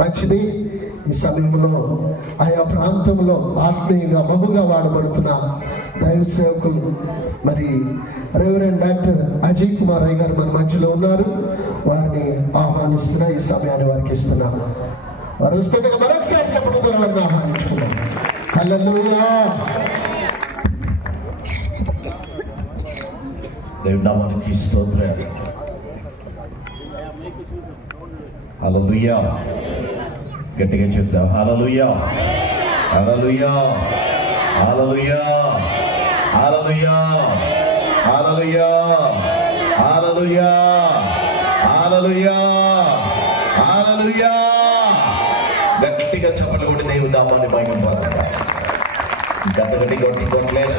మంచిది. ఈ సమయంలో ఆయా ప్రాంతంలో ఆత్మీయంగా బహుగా వాడబడుతున్న దైవ సేవకులు మరి రెవరెండ్ డాక్టర్ అజయ్ కుమార్ అయ్య గారు మన మధ్యలో ఉన్నారు. వారిని ఆహ్వానిస్తున్నా, ఈ సమయాన్ని వారికి ఇస్తున్నాము. వారు వస్తుంటే మరొకసారి చెప్పడం ఆహ్వానించుకున్నాం. హల్లెలూయా. దేవుని నామానికి స్తోత్రం. హల్లెలూయా. గట్టిగా చెప్దాం. హల్లెలూయా, హల్లెలూయా, హల్లెలూయా, హల్లెలూయా, హల్లెలూయా, హల్లెలూయా, హల్లెలూయా, హల్లెలూయా. గట్టిగా చప్పట్లు కొట్టి దేవుని నామాన్ని మహిమపరచాలి. గంట గట్టి కొట్టలేదు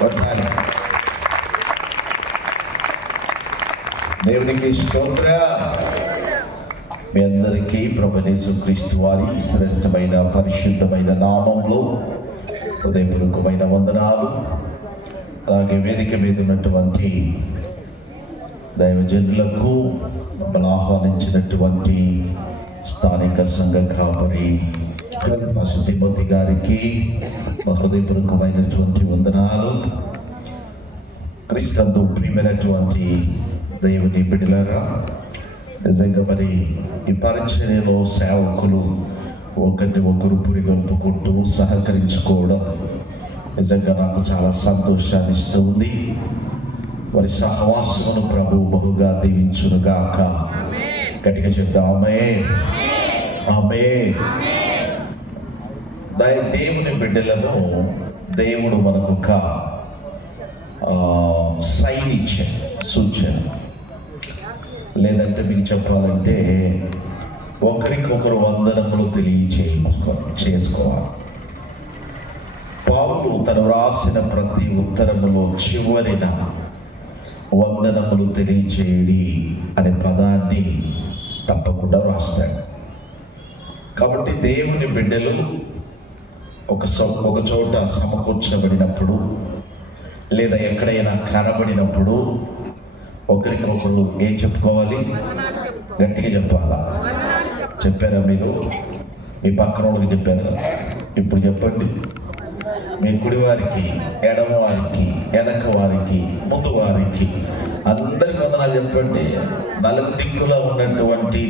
కొట్టాలి. దేవునికి స్తోత్రం. మీ అందరికీ ప్రభువైన యేసుక్రీస్తు వారి శ్రేష్టమైన పరిశుద్ధమైన నామంలో హృదయపూర్వకమైన వందనాలు. అలాగే వేదిక మీద ఉన్నటువంటి దైవజనులకు, మమ్మల్ని ఆహ్వానించినటువంటి స్థానిక సంఘ కాపరి పాస్టర్ తిమోతి గారికి హృదయపూర్వకమైనటువంటి వందనాలు. క్రీస్తునందు ప్రియమైనటువంటి దేవుని బిడ్డలారా, నిజంగా మరి ఈ పరిచర్యలో సేవకులు ఒకరిని ఒకరు పురిగొల్పుకుంటూ సహకరించుకోవడం నిజంగా నాకు చాలా సంతోషాన్ని ఇస్తూ ఉంది. వారి సహవాసమును ప్రభువు బహుగా దీవించునుగాక. గట్టిగా చెప్తాం ఆమేన్, ఆమేన్. దేవుని బిడ్డలను దేవుడు మనకు ఒక సైన్ ఇచ్చాడు, సూచన. లేదంటే మీకు చెప్పాలంటే ఒకరికొకరు వందనములు చేసుకోవాలి. పౌలు తను రాసిన ప్రతి ఉత్తరములో చివరిన వందనములు తెలియచేయడి అనే పదాన్ని తప్పకుండా రాస్తాడు. కాబట్టి దేవుని బిడ్డలు ఒక చోట సమకూర్చబడినప్పుడు లేదా ఎక్కడైనా కనబడినప్పుడు ఒకరికొకరు ఏం చెప్పుకోవాలి? గట్టిగా చెప్పాలా? చెప్పారా మీరు? మీ పక్కన వాళ్ళకి చెప్పారా? ఇప్పుడు చెప్పండి. మీ కుడి వారికి, ఎడమ వారికి, వెనక వారికి, ముందు వారికి అందరికి వందనాలు చెప్పండి. నలుగు దిక్కులో ఉన్నటువంటి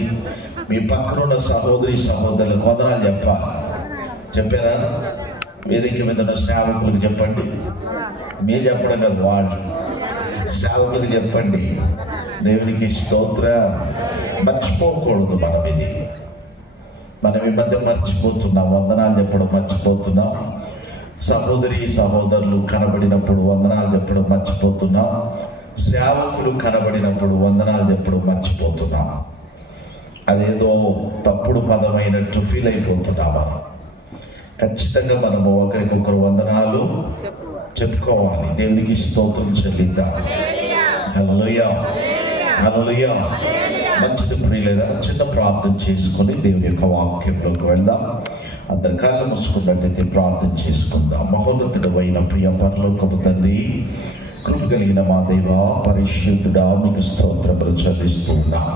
మీ పక్కన ఉన్న సహోదరి సహోదరులకు వందనాలు చెప్పారా? వేదిక మీద ఉన్న సేవకులకు చెప్పండి. మీరు చెప్పడం కాదు, వాళ్ళు సేవకులకు చెప్పండి. దేవునికి స్తోత్రం. మర్చిపోకూడదు. మనం ఈ మధ్య మర్చిపోతున్నాం, వందనాలు చెప్పడం మర్చిపోతున్నాం. సహోదరి సహోదరులు కనబడినప్పుడు వందనాలు చెప్పడం మర్చిపోతున్నాం. సేవకులు కనబడినప్పుడు వందనాలు చెప్పడం మర్చిపోతున్నాం. అదేదో తప్పుడు పదమైనట్టు ఫీల్ అయిపోతున్నామా? ఖచ్చితంగా మనము ఒకరికొకరు వందనాలు చెప్పుకోవాలి. దేవునికి స్తోత్రం చెల్లిద్దాం. హల్లెలూయా, హల్లెలూయా. మంచిది ప్రియులారా, చిన్న ప్రార్థన చేసుకొని దేవుని యొక్క వాక్యంలోకి వెళ్దాం. అందరి కళ్ళు మూసుకున్నట్టయితే ప్రార్థన చేసుకుందాం. మహోన్నతుడైన ప్రియ పరలోకపు తండ్రి, కృప కలిగిన మా దేవ పరిశుద్ధుడా, మీకు స్తోత్రములు చెల్లిస్తున్నాం.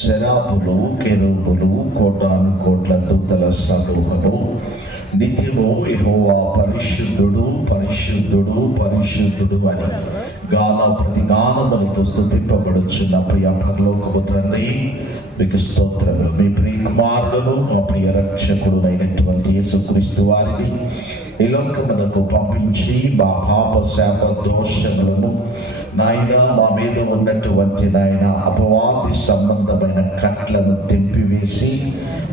శరాపులు, కెరూబులు, కోటాను కోట్ల దూతల సమూహము నిత్యము యెహోవా పరిశుద్ధుడు, పరిశుద్ధుడు, పరిశుద్ధుడు అని ప్రతి గానములతో స్తుతింపబడుచున్న ప్రియ పరలోకపు తండ్రి, మీకు స్తోత్రములు. మీ ప్రియ కుమారుడును మా ప్రియ రక్షకుడునైనటువంటి యేసుక్రీస్తు వారిని ఈ లోకమునకు పంపించి మా పాప శాప దోషములను నాయన మా మీద ఉన్నటువంటి నాయన అపవాది సంబంధమైన కట్లను తెంపివేసి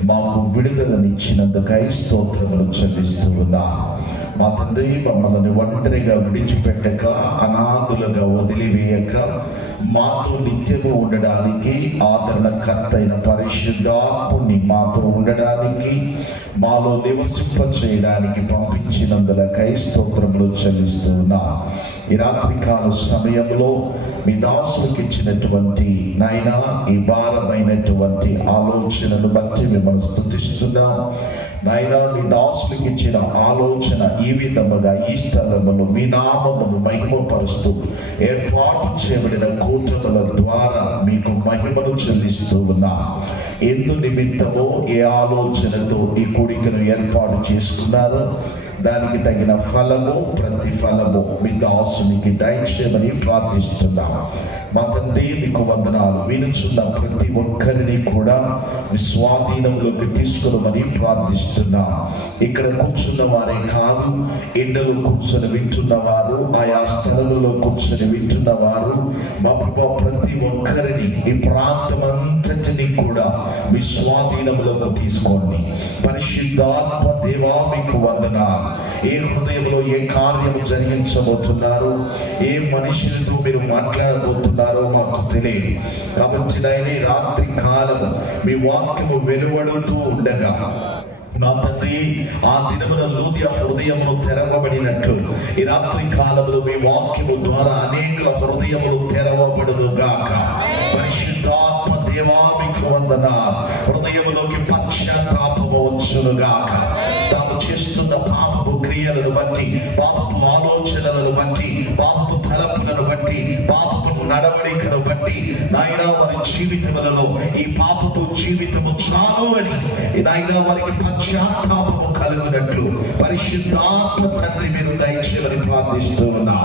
మాకు విడుదలనిచ్చినందుకై స్తోత్రములు చెల్లిస్తూ ఉన్నా. మా తండ్రి, మమ్మల్ని ఒంటరిగా విడిచిపెట్టక, అనాథులుగా వదిలివేయక, మాతో నిత్యము ఉండడానికి ఆదరణకర్త అయిన పరిశుద్ధాత్ముని మాతో ఉండడానికి, మాలో నివసింప చేయడానికి పంపించినందులకై స్తోత్రములు చెల్లిస్తూ ఉన్నా. ఈ రాత్రికాల సమయంలో మీ దాసులకు ఇచ్చినటువంటి నాయన ఈ భారమైనటువంటి ఆలోచనను బట్టి మిమ్మల్ని స్తుతిస్తున్నాం. నాయన, మీ దాసులకు ఇచ్చిన ఆలోచన ఈ విధముగా ఈ స్థలములో మీ నామమును మహిమపరుస్తూ ఏర్పాటు చేయబడిన కూటముల ద్వారా మీకు మహిమను చెల్లిస్తూ ఉన్నా. ఎందు నిమిత్తమో ఏ ఆలోచనతో ఈ కూడికను ఏర్పాటు చేసుకున్నారో దానికి తగిన ఫలము, ప్రతిఫలము మీ దాసునికి దయచేయమని ప్రార్థిస్తున్నాం. మా తండ్రి మీకు వందనాలు. వినుచున్న ప్రతి ఒక్కరిని కూడా మీ స్వాధీనంలోకి తీసుకురమని ప్రార్థిస్తున్నాం. ఇక్కడ కూర్చున్న వారే కాదు, ఎండలో కూర్చొని వింటున్నవారు, ఆయా స్థలంలో కూర్చొని వింటున్నవారు, మా ప్రభు ప్రతి ఒక్కరిని ఈ ప్రాంతమంతటిని కూడా మీ స్వాధీనంలోకి తీసుకోండి. పరిశుద్ధాత్మ దేవా మీకు వందనాలు. ఏ హృదయంలో ఏ కార్యము జరిగించబోతున్నారు, ఏ మనుషులతో మీరు మాట్లాడబోతున్నారో మాకు తెలియదు. కాబట్టి నాయన రాత్రి కాలము మీ వాక్యము వెలువడుతూ ఉండగా నా తండ్రి ఆ దినమున లూదియా హృదయములు తెరవబడినట్లు ఈ రాత్రి కాలంలో మీ వాక్యము ద్వారా అనేక హృదయములు తెరవబడును గాక. పరిశుద్ధాత్మ దేవా మీకు వందనాలు. హృదయములోకి పశ్చాత్తాపము వచ్చును గాక. తాము చేస్తున్న పాపపు క్రియలను బట్టి, పాపపు ఆలోచనలను బట్టి, పాపపు తలపులను బట్టి, పాపపు నడవడికను బట్టి నాయనా వారి జీవితములలో ఈ పాపపు జీవితము చాలు అని నాయనా వారికి పశ్చాత్తాపము కలుగునట్లు పరిశుద్ధాత్మ తండ్రి మీరు దయచేయమని ప్రార్థిస్తూ ఉన్నా.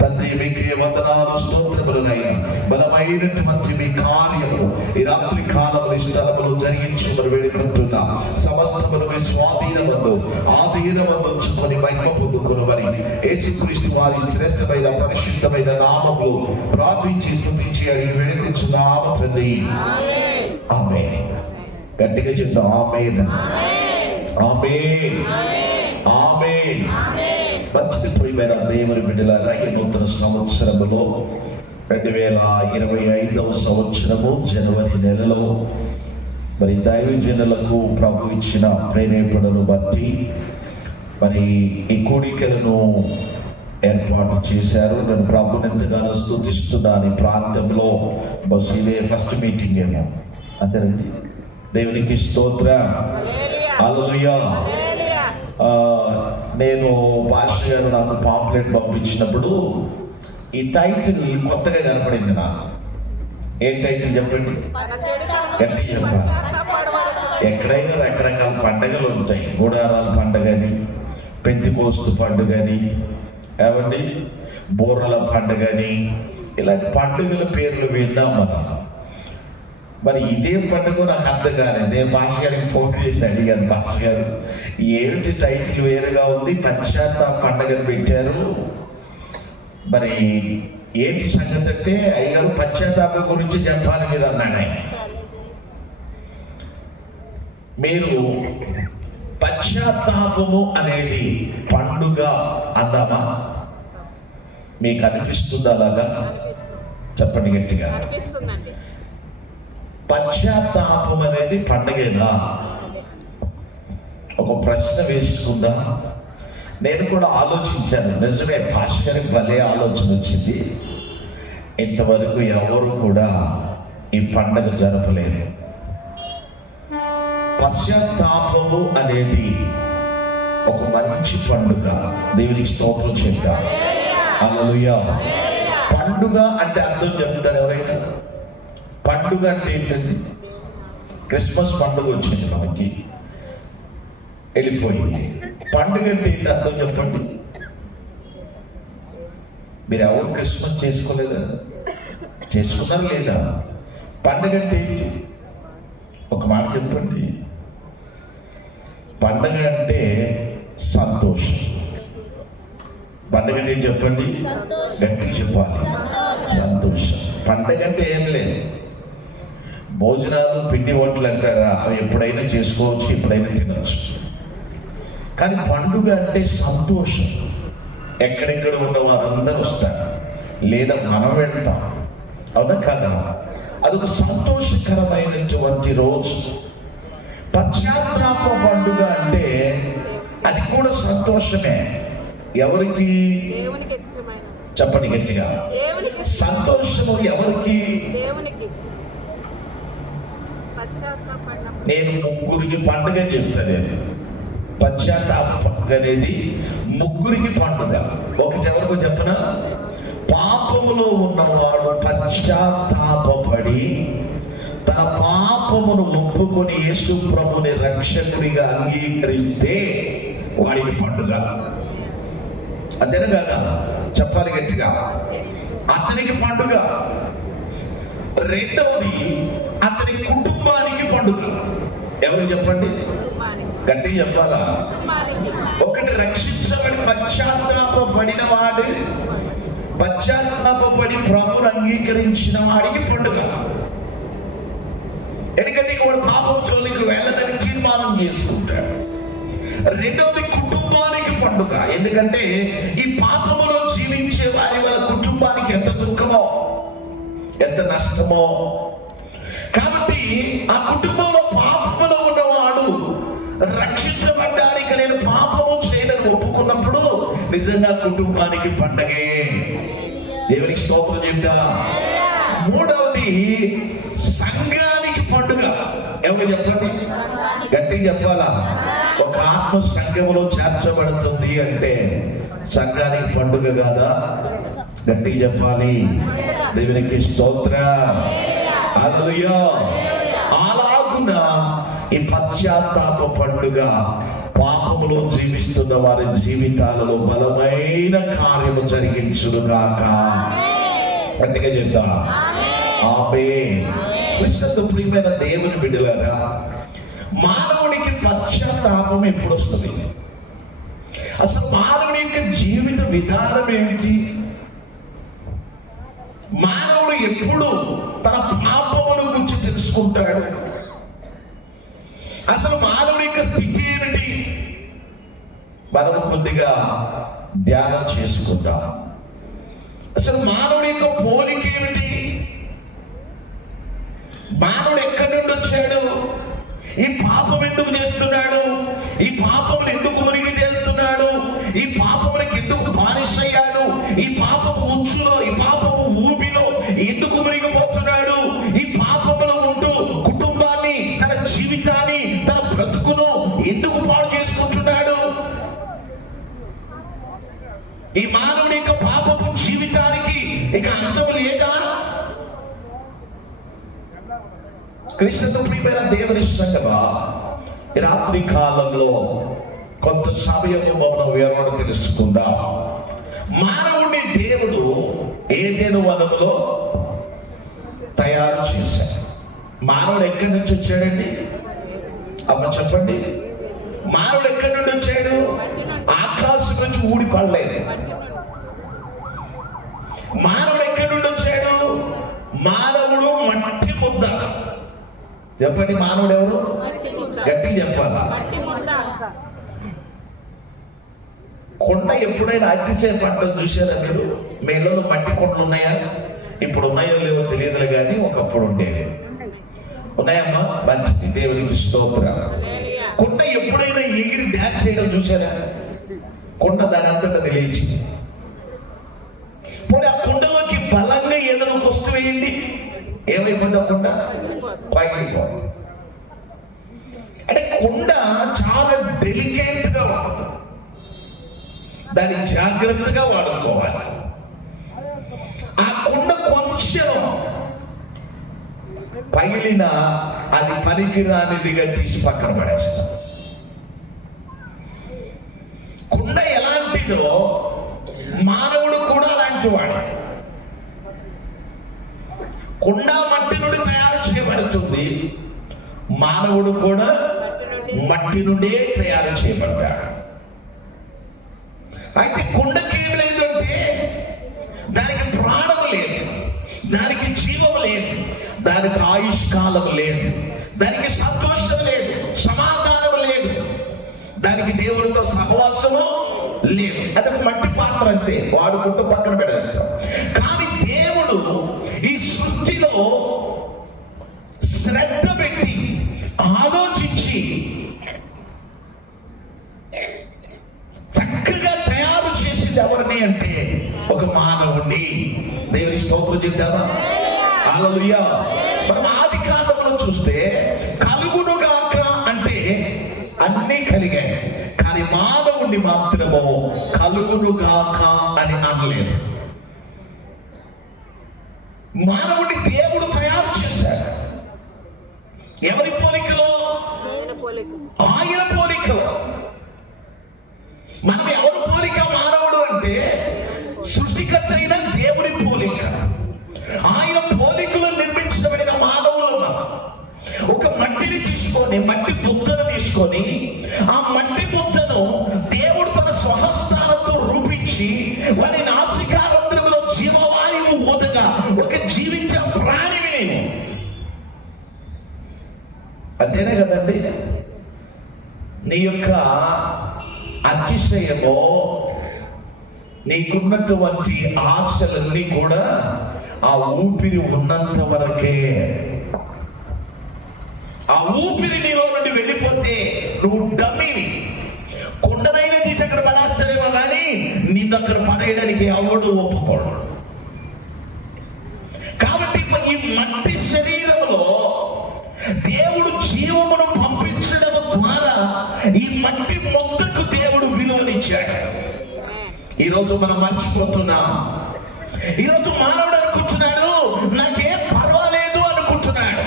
తండ్రి మీకే వందనాలు, స్తోత్రములనైనా బలమైనటువంటి మీ కార్యము ఈ రాత్రి కాలములు ఈ స్థలములు జరిగించమని వేడుకుంటున్నా. సమస్తములు మీ స్వాధీనమందు ఆధీనమందుకొని మహిమ పొందుకొనుమని యేసుక్రీస్తు వారి శ్రేష్టమైన పరిశుద్ధమైన నామములో ప్రార్థించి స్తుతించి అడిగి వేడుకుంటున్నాము తండ్రి. ఆమేన్. గట్టిగా చెప్తాం ఆమేన్. ఆమేన్. ఆమేన్. మర్చిపోయిన దేవుని బిడ్డలారా, ఈ నూతన సంవత్సరములో 2025వ సంవత్సరము జనవరి నెలలో మరి దైవజనులకు ప్రభు ఇచ్చిన ప్రేరేపణను బట్టి మరి ఈ కూడికలను ఏర్పాటు చేశారు. నేను ప్రభుని ఎంతగానో స్తుతిస్తున్నాను. ఈ ప్రాంతంలో బస్ ఇదే ఫస్ట్ మీటింగ్ ఏమో అంతేనండి. దేవునికి స్తోత్ర. హల్లెలూయా. నేను పాస్టర్ గారు నాకు పాంప్లెట్ పంపించినప్పుడు ఈ టైటిల్ కొత్తగా కనపడింది నాకు. ఏం టైటిల్ చెప్పండి, గట్టి చెప్పాలి. ఎక్కడైనా రకరకాల పండుగలు ఉంటాయి. గుడారాల పండుగని, పెంతెకోస్తు పండుగని, ఏమండి బోర్రల పండుగని, ఇలాంటి పండుగల పేర్లు విన్నాం మనం. మరి ఇదే పండుగ నాకు అర్థం కాలేదు. నేను భాష గారికి ఫోన్ చేసి అడిగాను, భాష గారు ఏమిటి టైటిల్ వేరుగా ఉంది, పశ్చాత్తాప పండుగను పెట్టారు, మరి ఏంటి సంగతి అంటే అయ్యారు పశ్చాత్తాపం గురించి చెప్పాలి మీరు అన్నాడు ఆయన. మీరు పశ్చాత్తాపము అనేది పండుగ అన్నామా? మీకు అనిపిస్తుందా అలాగా? చెప్పండి గట్టిగా. పశ్చాత్తాపం అనేది పండుగేనా? ఒక ప్రశ్న వేసుకుందా. నేను కూడా ఆలోచించాను. నిజమే, భాష గారికి భలే ఆలోచన వచ్చింది. ఇంతవరకు ఎవరు కూడా ఈ పండుగ జరపలేదు. పశ్చాత్తాపము అనేది ఒక మంచి పండుగ. దేవునికి స్తోత్రం చెప్తాం. హల్లెలూయా. పండుగ అంటే అర్థం చెప్తారు ఎవరైనా? పండుగ అంటే ఏంటండి? క్రిస్మస్ పండుగ వచ్చింది, మనకి వెళ్ళిపోయింది. పండుగ అంటే ఏంటి అర్థం చెప్పండి. మీరు ఎవరు క్రిస్మస్ చేసుకోలేదా? చేసుకున్నారు లేదా? పండుగ అంటే ఏంటి? ఒక మాట చెప్పండి. పండుగ అంటే సంతోషం. పండుగ అంటే ఏంటి చెప్పండి, గట్టిగా చెప్పాలి. సంతోషం. పండుగ అంటే ఏం లేదు. భోజనాలు, పిండి వంటలు అంటారా, అవి ఎప్పుడైనా చేసుకోవచ్చు, ఎప్పుడైనా తినవచ్చు. కానీ పండుగ అంటే సంతోషం. ఎక్కడెక్కడ ఉన్న వారందరూ వస్తారు, లేదా మనం వెళ్తాం, అవునా కదా? అదొక సంతోషకరమైనటువంటి రోజు. పశ్చాత్తాప పండుగ అంటే అది కూడా సంతోషమే. ఎవరికి? చెప్పండి గట్టిగా. సంతోషము ఎవరికి? నేను ముగ్గురికి పండుగ చెప్తాను. పశ్చాత్తాప పండుగ అనేది ముగ్గురికి పండుగ. ఒకటి ఎవరికో చెప్పనా? పాపములో ఉన్నవాడు పశ్చాత్తాపడి తన పాపమును ఒప్పుకొని యేసు ప్రభుని రక్షకుడిగా అంగీకరిస్తే వాడికి పండుగ. అంతేనా కదా? చెప్పాలి గట్టిగా, అతనికి పండుగ. రెండవది, అతని కుటుంబానికి పండుగ. ఎవరు చెప్పండి? గట్టిగా చెప్పాలా? ఒకటి, రక్షించబడి పశ్చాత్తాపడిన వాడు, పశ్చాత్తాపడి ప్రభువును అంగీకరించిన వాడికి పండుగ. ఎందుకంటే వాడు పాపం జోలికి వెళ్ళదని తీర్మానం చేసుకుంటాడు. రెండవది, కుటుంబానికి పండుగ. ఎందుకంటే ఈ పాపములో జీవించే వారి వాళ్ళ కుటుంబానికి ఎంత దుఃఖమో, ఎంత నష్టమో. కాబట్టి ఆ కుటుంబంలో పాపములో ఉన్నవాడు రక్షించబడ్డానికి నేను పాపము చేయడానికి ఒప్పుకున్నప్పుడు నిజంగా కుటుంబానికి పండగే. దేవునికి స్తోత్రం చెప్తా. మూడవది, సంఘానికి పండుగ. ఎవరు చెప్పండి? గట్టిగా చెప్పాలా? ఒక ఆత్మ సంఘములో చేర్చబడుతుంది అంటే సంఘానికి పండుగ కాదా? గట్టిగా చెప్పాలి. దేవునికి స్తోత్రం. హల్లెలూయా. అలాగున ఈ పశ్చాత్తాప పండుగ పాపములో జీవిస్తున్న వారి జీవితాలలో బలమైన కార్యము జరిగించుగాక. గట్టిగా చెప్తా. ఆమేన్. క్రీస్తు ప్రియమైన దేవుని బిడ్డలారా, మానవుడికి పశ్చాత్తాపం ఎప్పుడు వస్తుంది? అసలు మానవుడి యొక్క జీవిత విధానం ఏమిటి? మానవుడు ఎప్పుడు తన పాపమును గురించి తెలుసుకుంటాడు? అసలు మానవుడి యొక్క స్థితి ఏమిటి? మనం కొద్దిగా ధ్యానం చేసుకుందాం. అసలు మానవుడి యొక్క పోలిక ఏమిటి? మానవుడు ఎక్కడి నుండి వచ్చాడు? ఈ పాపం ఎందుకు చేస్తున్నాడు? ఈ పాపములు ఎందుకు మునిగి తేలుతున్నాడు? ఈ పాపములకు ఎందుకు బానిసయ్యాడు? ఈ పాపపు ఉచ్చులో, ఈ పాపపు ఊబిలో ఎందుకు మునిగిపోతున్నాడు? ఈ పాపములో ఉంటూ కుటుంబాన్ని, తన జీవితాన్ని, తన బ్రతుకును ఎందుకు పాడు చేసుకుంటున్నాడు? ఈ మానవుడి యొక్క పాపపు జీవితానికి ఇక అంతం లేదా? క్రీస్తు ప్రియమైన దేవుని సంగమా, ఈ రాత్రి కాలంలో కొంత సమయము మనం వివరణ తెలుసుకుందాం. మానవుడిని దేవుడు ఏదెను వనంలో తయారు చేశాడు. మానవుడు ఎక్కడి నుంచి వచ్చాడండి? అమ్మ చెప్పండి. మానవుడు ఎక్కడి నుండి వచ్చాడు? ఆకాశం నుంచి ఊడి పడలేదు. మానవుడు ఎక్కడి నుండి వచ్చాడు? మానవుడు మట్టి ముద్ద. చెప్పండి, మానవుడు ఎవరు? గట్టి చెప్పాలా? కొండ ఎప్పుడైనా అతిసేపు అంటారు చూసారా మీరు? మీ ఇళ్ళలో మట్టి కొండలు ఉన్నాయా? ఇప్పుడు ఉన్నాయో లేవో తెలియదులే కానీ ఒకప్పుడు ఉండేవి. ఉన్నాయమ్మా? మంచిది, దేవునికి స్తోత్రం. కొండ ఎప్పుడైనా ఎగిరి డ్యాన్స్ చేయడం చూసారా? కొండ దాని అంతటా తెలియచి పోనీ ఆ కొండలోకి బలంగా ఏదైనా వస్తువు వేయండి, ఏమైపోయింది? కొండ పగిలిపోయింది. అంటే కొండ చాలా డెలికేట్ గా ఉంటుంది, దాన్ని జాగ్రత్తగా వాడుకోవాలి. ఆ కొండ కొంచెం పగిలిన అది పనికిరానిదిగా తీసి పక్కన పడేస్తాం. కొండ ఎలాంటిదో మానవుడు కూడా అలాంటి వాడు. కొండ మట్టి నుండి తయారు చేయబడుతుంది, మానవుడు కూడా మట్టి నుండే తయారు చేయబడ్డాడు. అయితే కొండకి ఏమి లేదంటే దానికి ప్రాణం లేదు, దానికి జీవం లేదు, దానికి ఆయుష్కాలం లేదు, దానికి సంతోషం లేదు, సమాధానం లేదు, దానికి దేవుడితో సహవాసము లేదు. అది మట్టి పాత్ర అంతే, వాడుకుంటూ పక్కన పెడతాం. కానీ దేవుడు ఈ సృష్టిలో శ్రద్ధ పెట్టి ఆలోచించి చక్కగా తయారు చేసింది ఎవరిని అంటే ఒక మానవుడిని. దేవుని స్తోత్రం చెప్తామా? హల్లెలూయా. మనం ఆది కాండంలో చూస్తే కలుగునుగాక అంటే అన్నీ కలిగాయి, కానీ మానవుడిని మాత్రము కలుగునుగాక అని అనలేదు. మానవుడిని దేవుడు తయారు చేశాడు. తీసుకొని, మట్టి ముద్దను తీసుకొని, ఆ మట్టి ముద్దను దేవుడు తన స్వహస్తాలతో రూపించి వారి నాసికారంధ్రములో జీవవాయువు ఊదగా ఒక జీవించే ప్రాణిని. అంతేనే కదండి. నీ యొక్క అతిశయమో, నీకున్నటువంటి ఆశలన్నీ కూడా ఆ ఊపిరి ఉన్నంత వరకే. ఆ ఊపిరి నీలో నుండి వెళ్ళిపోతే నువ్వు డమ్మివి. కుండనైనా తీసి అక్కడ పడేస్తాడేమో కానీ నిన్ను అక్కడ పడేయడానికి ఎవడు ఒప్పుకోడు. కాబట్టి ఈ మట్టి శరీరంలో దేవుడు జీవమును పంపించడం ద్వారా ఈ మట్టి మొత్తకు దేవుడు విలువనిచ్చాడు. ఈరోజు మనం మర్చిపోతున్నాం. ఈరోజు మానవుడు అనుకుంటున్నాడు నాకేం పర్వాలేదు అనుకుంటున్నాడు.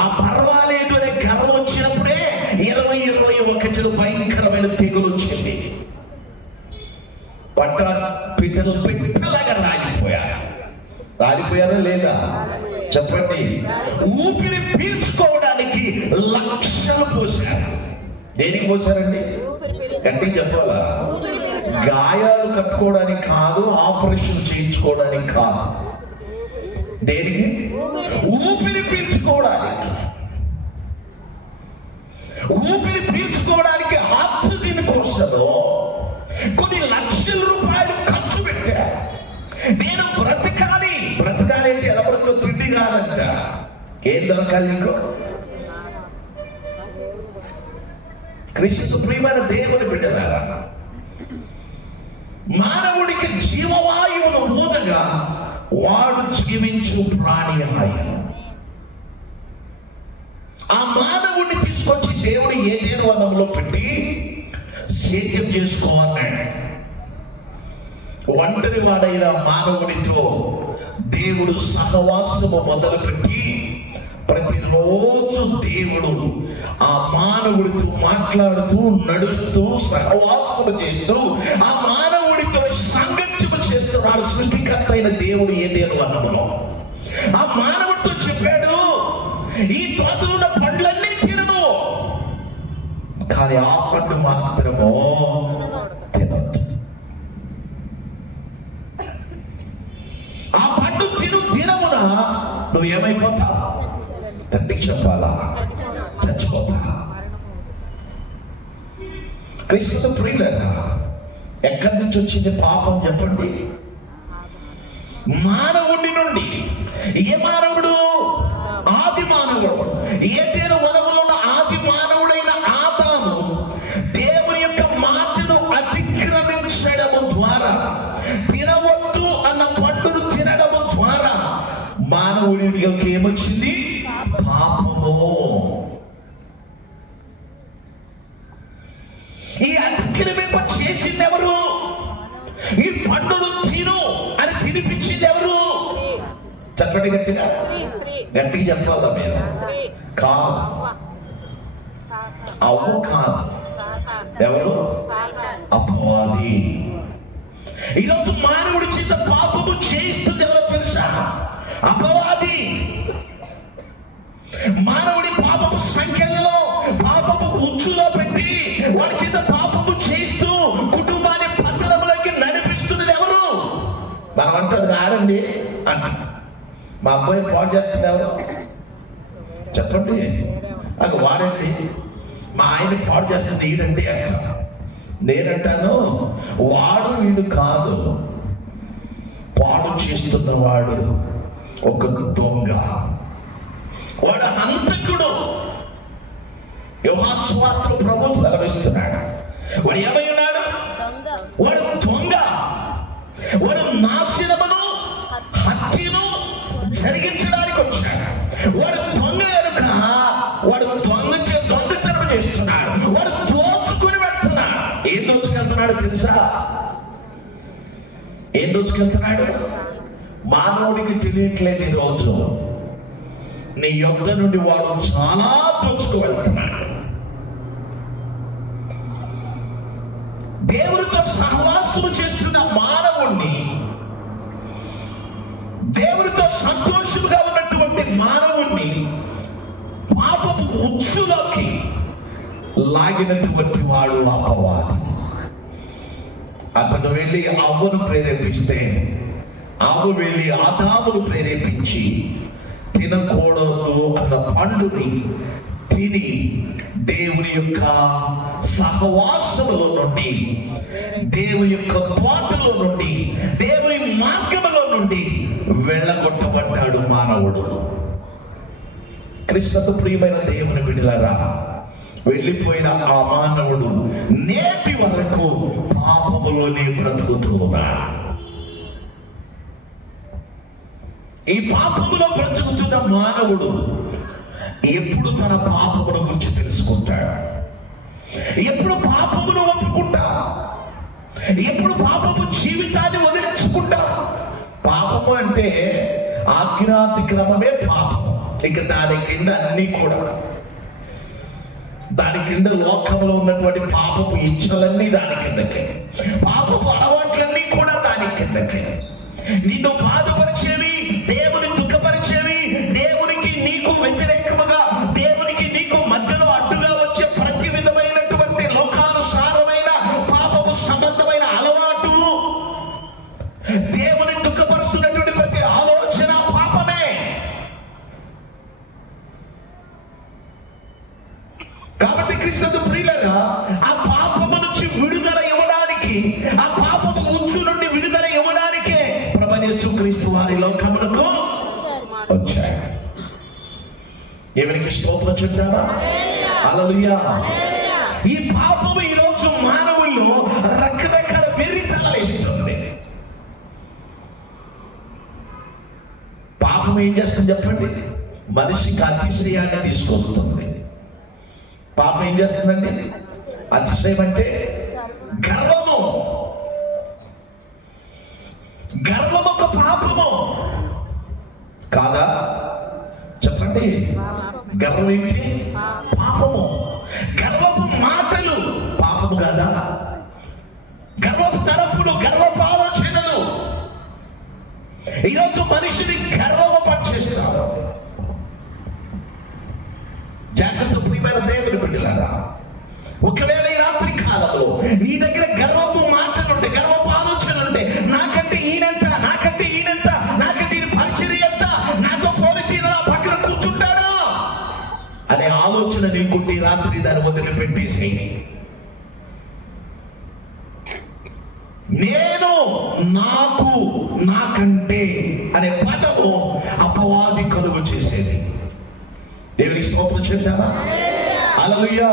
ఆ పర్వాలేదు అనే గర్వం వచ్చినప్పుడే 2021 భయంకరమైన తెగులు వచ్చింది. పిట్టలు పిట్టలాగా రాలిపోయారా లేదా చెప్పండి. ఊపిరి పీల్చుకోవడానికి లక్షలు పోశారు. దేనికి పోశారండి? గట్టి చెప్పాలా? గాయాలు కట్టుకోవడానికి కాదు, ఆపరేషన్ చేయించుకోవడానికి కాదు. దేనికి? ఊపిరి పీల్చుకోవడానికి. ఊపిరి పీల్చుకోవడానికి ఆక్సిజన్ కోసము కొన్ని లక్షల రూపాయలు ఖర్చు పెట్టారు. నేను బ్రతకాలి అంటే ఎలా బ్రతుకు? తిండి కాదంట. ఏం దొరకాలి నీకు? క్రీస్తు ప్రియమైన దేవుని బిడ్డలారా, మానవుడికి జీవవాయువును ఊదగా వాడు జీవించు ప్రాణి ఆయన. ఆ మానవుడిని తీసుకొచ్చి దేవుడు ఏదేను వనంలో పెట్టి సేద్యం చేసుకోవాలన్నాడు. ఒంటరి వాడైన మానవుడితో దేవుడు సహవాసము మొదలుపెట్టి ప్రతిరోజు దేవుడు ఆ మానవుడితో మాట్లాడుతూ, నడుస్తూ, సహవాసము చేస్తూ, ఆ మానవుడితో సంగత్యము చేస్తున్నాడు. సృష్టికర్త అయిన దేవుడు ఏదేను వనంలో ఆ మానవుడితో చెప్పాడు, ఈ తోటలో ఉన్న పండ్లన్నీ తినను, కానీ ఆ పండు మాత్రమో తినొద్దు. ఆ పండు తినమునా నువ్వు ఏమైపోతావు? తట్టి చెప్పాలా? చచ్చిపోతా. క్రీస్తు ప్రియులారా, ఎక్కడి నుంచి వచ్చింది పాపం చెప్పండి? మానవుడి నుండి. ఏ మానవుడు? ఆది మానవుడు. ఏదేను వనములో ఉన్న ఆది మానవుడైన ఆదాము దేవుని యొక్క మాటను అతిక్రమించడము ద్వారా, తినవద్దు అన్న పండును తినడము ద్వారా మానవుడి యొక్క ఏమొచ్చింది? పాపము. ఈ అతిక్రమింప చేసింది ఎవరు? ఈ పండును తిను అని తినిపించింది ఎవరు? చెప్పండి గట్టిగా, గట్టిగా చెప్పాలా? మీరు కాదు, అవ్వు కాదు. ఎవరు? అపవాది. ఈరోజు మానవుడి చేత పాపము చేయిస్తుంది ఎవరో తెలుసా? అపవాది. మానవుడి పాపపు సంఖ్యలలో, పాపపు ఉచ్చులో పెట్టి వాడి చేత పాపము చేయిస్తూ కుటుంబాన్ని పట్టణంలోకి నడిపిస్తున్నది ఎవరు? మనం అంటారు కాదండి అంట. మా అబ్బాయిని పాడు చేస్తుంది ఎవరు? చెప్పండి. అది వాడండి. మా ఆయన్ని పాడు చేస్తుంది ఈడండి అంట. నేనంటాను వాడు వీడు కాదు, పాడు చేస్తున్నవాడు ఒక దొంగ, వాడు హంతకుడు. యోహాను సువార్తలో ప్రభువు సెలవిస్తున్నాడు, వాడు ఏమై ఉన్నాడు? వాడు దొంగ. వాడు నాశనమును, హత్యను జరిగించడానికి వచ్చాడు. వాడు దొంగ కనుక వాడు దొంగతనం చేస్తున్నాడు. వాడు దోచుకుని వెళ్తున్నాడు. ఏం దోచుకెళ్తున్నాడు తెలుసా? ఏం దోచుకెళ్తున్నాడు? మానవుడికి తెలియట్లేదు. ఈ రోజు నీ యొద్ద నుండి వాడు చాలా దోచుకు వెళ్తున్నాడు. దేవుడితో సహవాసము చేస్తున్న మానవుణ్ణి, దేవుడితో సంతోషంగా ఉన్నటువంటి మానవుణ్ణి పాప పాపపు ఉచ్చులోకి లాగినటువంటి వాడు అపవాది. అతను వెళ్ళి అవ్వను ప్రేరేపిస్తే అవ్వ వెళ్ళి ఆదామును ప్రేరేపించి తినకూడదు అన్న పండుని తిని దేవుని యొక్క సహవాసములో నుండి, దేవుని యొక్క తోటలో నుండి, దేవుని మార్గములో నుండి వెళ్ళగొట్టబడ్డాడు మానవుడు. క్రీస్తుకు ప్రియమైన దేవుని బిడ్డలారా, వెళ్ళిపోయిన ఆ మానవుడు నేటి వరకు పాపములోనే బ్రతుకుతున్నాడు. ఈ పాపములో బ్రతుకుతున్న మానవుడు ఎప్పుడు తన పాపముల గురించి తెలుసుకుంటాడు? ఎప్పుడు పాపమును ఒప్పుకుంటా? ఎప్పుడు పాపము జీవితాన్ని వదిలించుకుంటా? పాపము అంటే ఆజ్ఞాతిక్రమమే పాపము. ఇక దాని కింద అన్ని కూడా, దాని కింద లోకంలో ఉన్నటువంటి పాపపు ఇచ్చలన్నీ దాని కిందకే, పాపపు అలవాట్లన్నీ కూడా దాని కిందకే. నిన్ను బాధపరిచేవి, దేవుని దుఃఖపరిచేవి, దేవునికి నీకు వ్యతిరేకముగా, దేవునికి నీకు మధ్యలో అడ్డుగా వచ్చే ప్రతి విధమైనటువంటి లోకానుసారమైన పాపపు సంబంధమైన అలవాటు, దేవుని దుఃఖపరుస్తున్నటువంటి ప్రతి ఆలోచన పాపమే. కాబట్టి క్రీస్తు ప్రియులగా ఆ పాపము నుంచి విడుదల ఇవ్వడానికి, ఆ పాపపు ఉచ్చు నుండి విడుదల ఇవ్వడానికే ప్రభువైన యేసుక్రీస్తు వారి లోకములకు వచ్చాడు. దేవునికి స్తోత్రం చెప్తారా? హల్లెలూయా. ఈ పాపము ఈ రోజు మానవుల్లో రకరకాల వెర్రితనాలు వేస్తుంది. పాపం ఏం చేస్తుంది చెప్పండి? మనిషికి అతిశయాన్ని తీసుకొస్తుంది. పాపం ఏం చేస్తుందండి? అతిశయం అంటే గర్వము. గర్వం ఒక పాపము కాదా? చెప్పండి. గర్వం ఏంటి? పాపము. గర్వపు మాటలు పాపము కాదా? గర్వపు తలపులు, గర్వపు ఆలోచనలు ఈరోజు మనిషిని గర్వము పనిచేస్తారు. జాగ్రత్త ప్రియమైన దేవుని బిడ్డలారా, ఒకవేళ ఈ రాత్రి కాలంలో నీ దగ్గర గర్వపు మాటలుంటే, గర్వపు ఆలోచనలుంటే, నాకంటే ఈయనంత, నాకంటే ఈయనంత, నాకంటే ఈయన పరిచర్య ఎంత, నాతో పోలిస్తే నా పక్కన కూర్చుంటాడా అనే ఆలోచన నీకుంటే రాత్రి దాన్ని వదిలిపెట్టేసి, నేను, నాకు, నాకంటే అనే పదము అపవాది కలుగు చేసేది. దేవునికి స్తోత్రం చెప్తారా? హల్లెలూయా.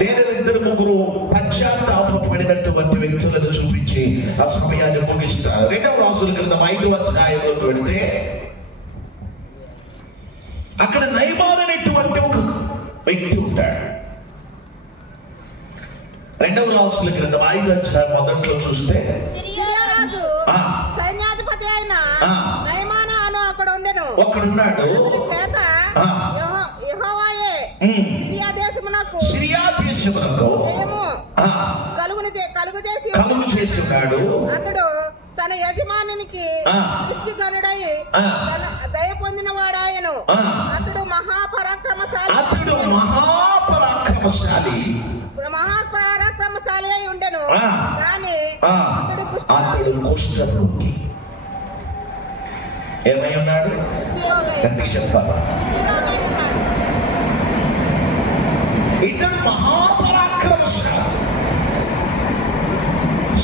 నేను ఇద్దరు ముగ్గురు పశ్చాత్తాపపడినటువంటి వ్యక్తులను చూపించి ఆ సమయాన్ని ముగిస్తారు. 2వ రాజుల గ్రంథం 5వ అధ్యాయంలోకి వెళితే అక్కడ నయమాను అనేటువంటి ఒక వ్యక్తి ఉంటాడు. 2వ రాజుల గ్రంథం 5వ అధ్యాయం మొదట్లో చూస్తే సైన్యాధిపతి అయిన నయమాను అను అక్కడ ఉండెను. ఒకడున్నాడు. చేత యెహోవాయే సిరియా దేశమునకు జయము కలుగు చేసి ఉన్నాడు. అతడు తన యజమానునికి దృష్టిగనుడై దయ పొందిన వాడాయను. అతడు మహాపరాక్రమశాలి అయి ఉండెను. కానీ అతడు కుష్ఠరోగి. ఏమై ఉన్నాడు? గట్టిగా చెప్పాలా? ఇతడు మహాపరాక్రమశాలి,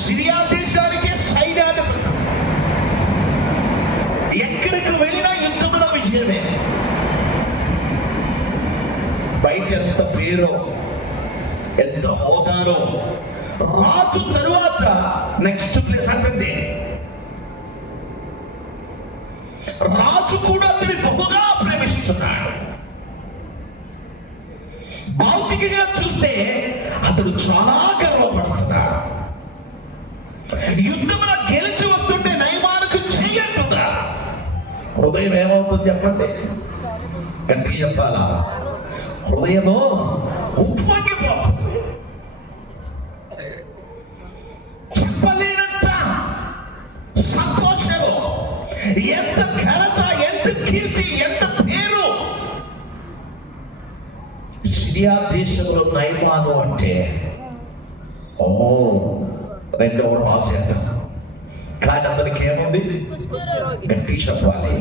సిరియా దేశానికి సైన్యాధిపతి. ఎక్కడికి వెళ్ళినా యుద్ధంలో విజయమే. బయట ఎంత పేరో, ఎంత హోదాలో, రాజు తరువాత నెక్స్ట్ ప్లేస్ అంటే రాజు కూడా అతని బహుగా ప్రేమిస్తున్నాడు. భౌతికంగా చూస్తే అతడు చాలా గర్వపడుతున్నాడు. యుద్ధంలో గెలిచి వస్తుంటే నయమానుకు చెయ్యంటుందా? హృదయం ఏమవుతుంది చెప్పండి? గట్టిగా చెప్పాలా? హృదయము ఉప్పొంగిపోతుంది. చెప్పలేనంత సంతోషము, ఎంత ఘనత, ఎంత కీర్తి, ఎంత పేరు సిరియా దేశంలో నయమాను అంటే రెండవ రాజు. కానీ అందరికి ఏముంది? గట్టి చెప్పాలి,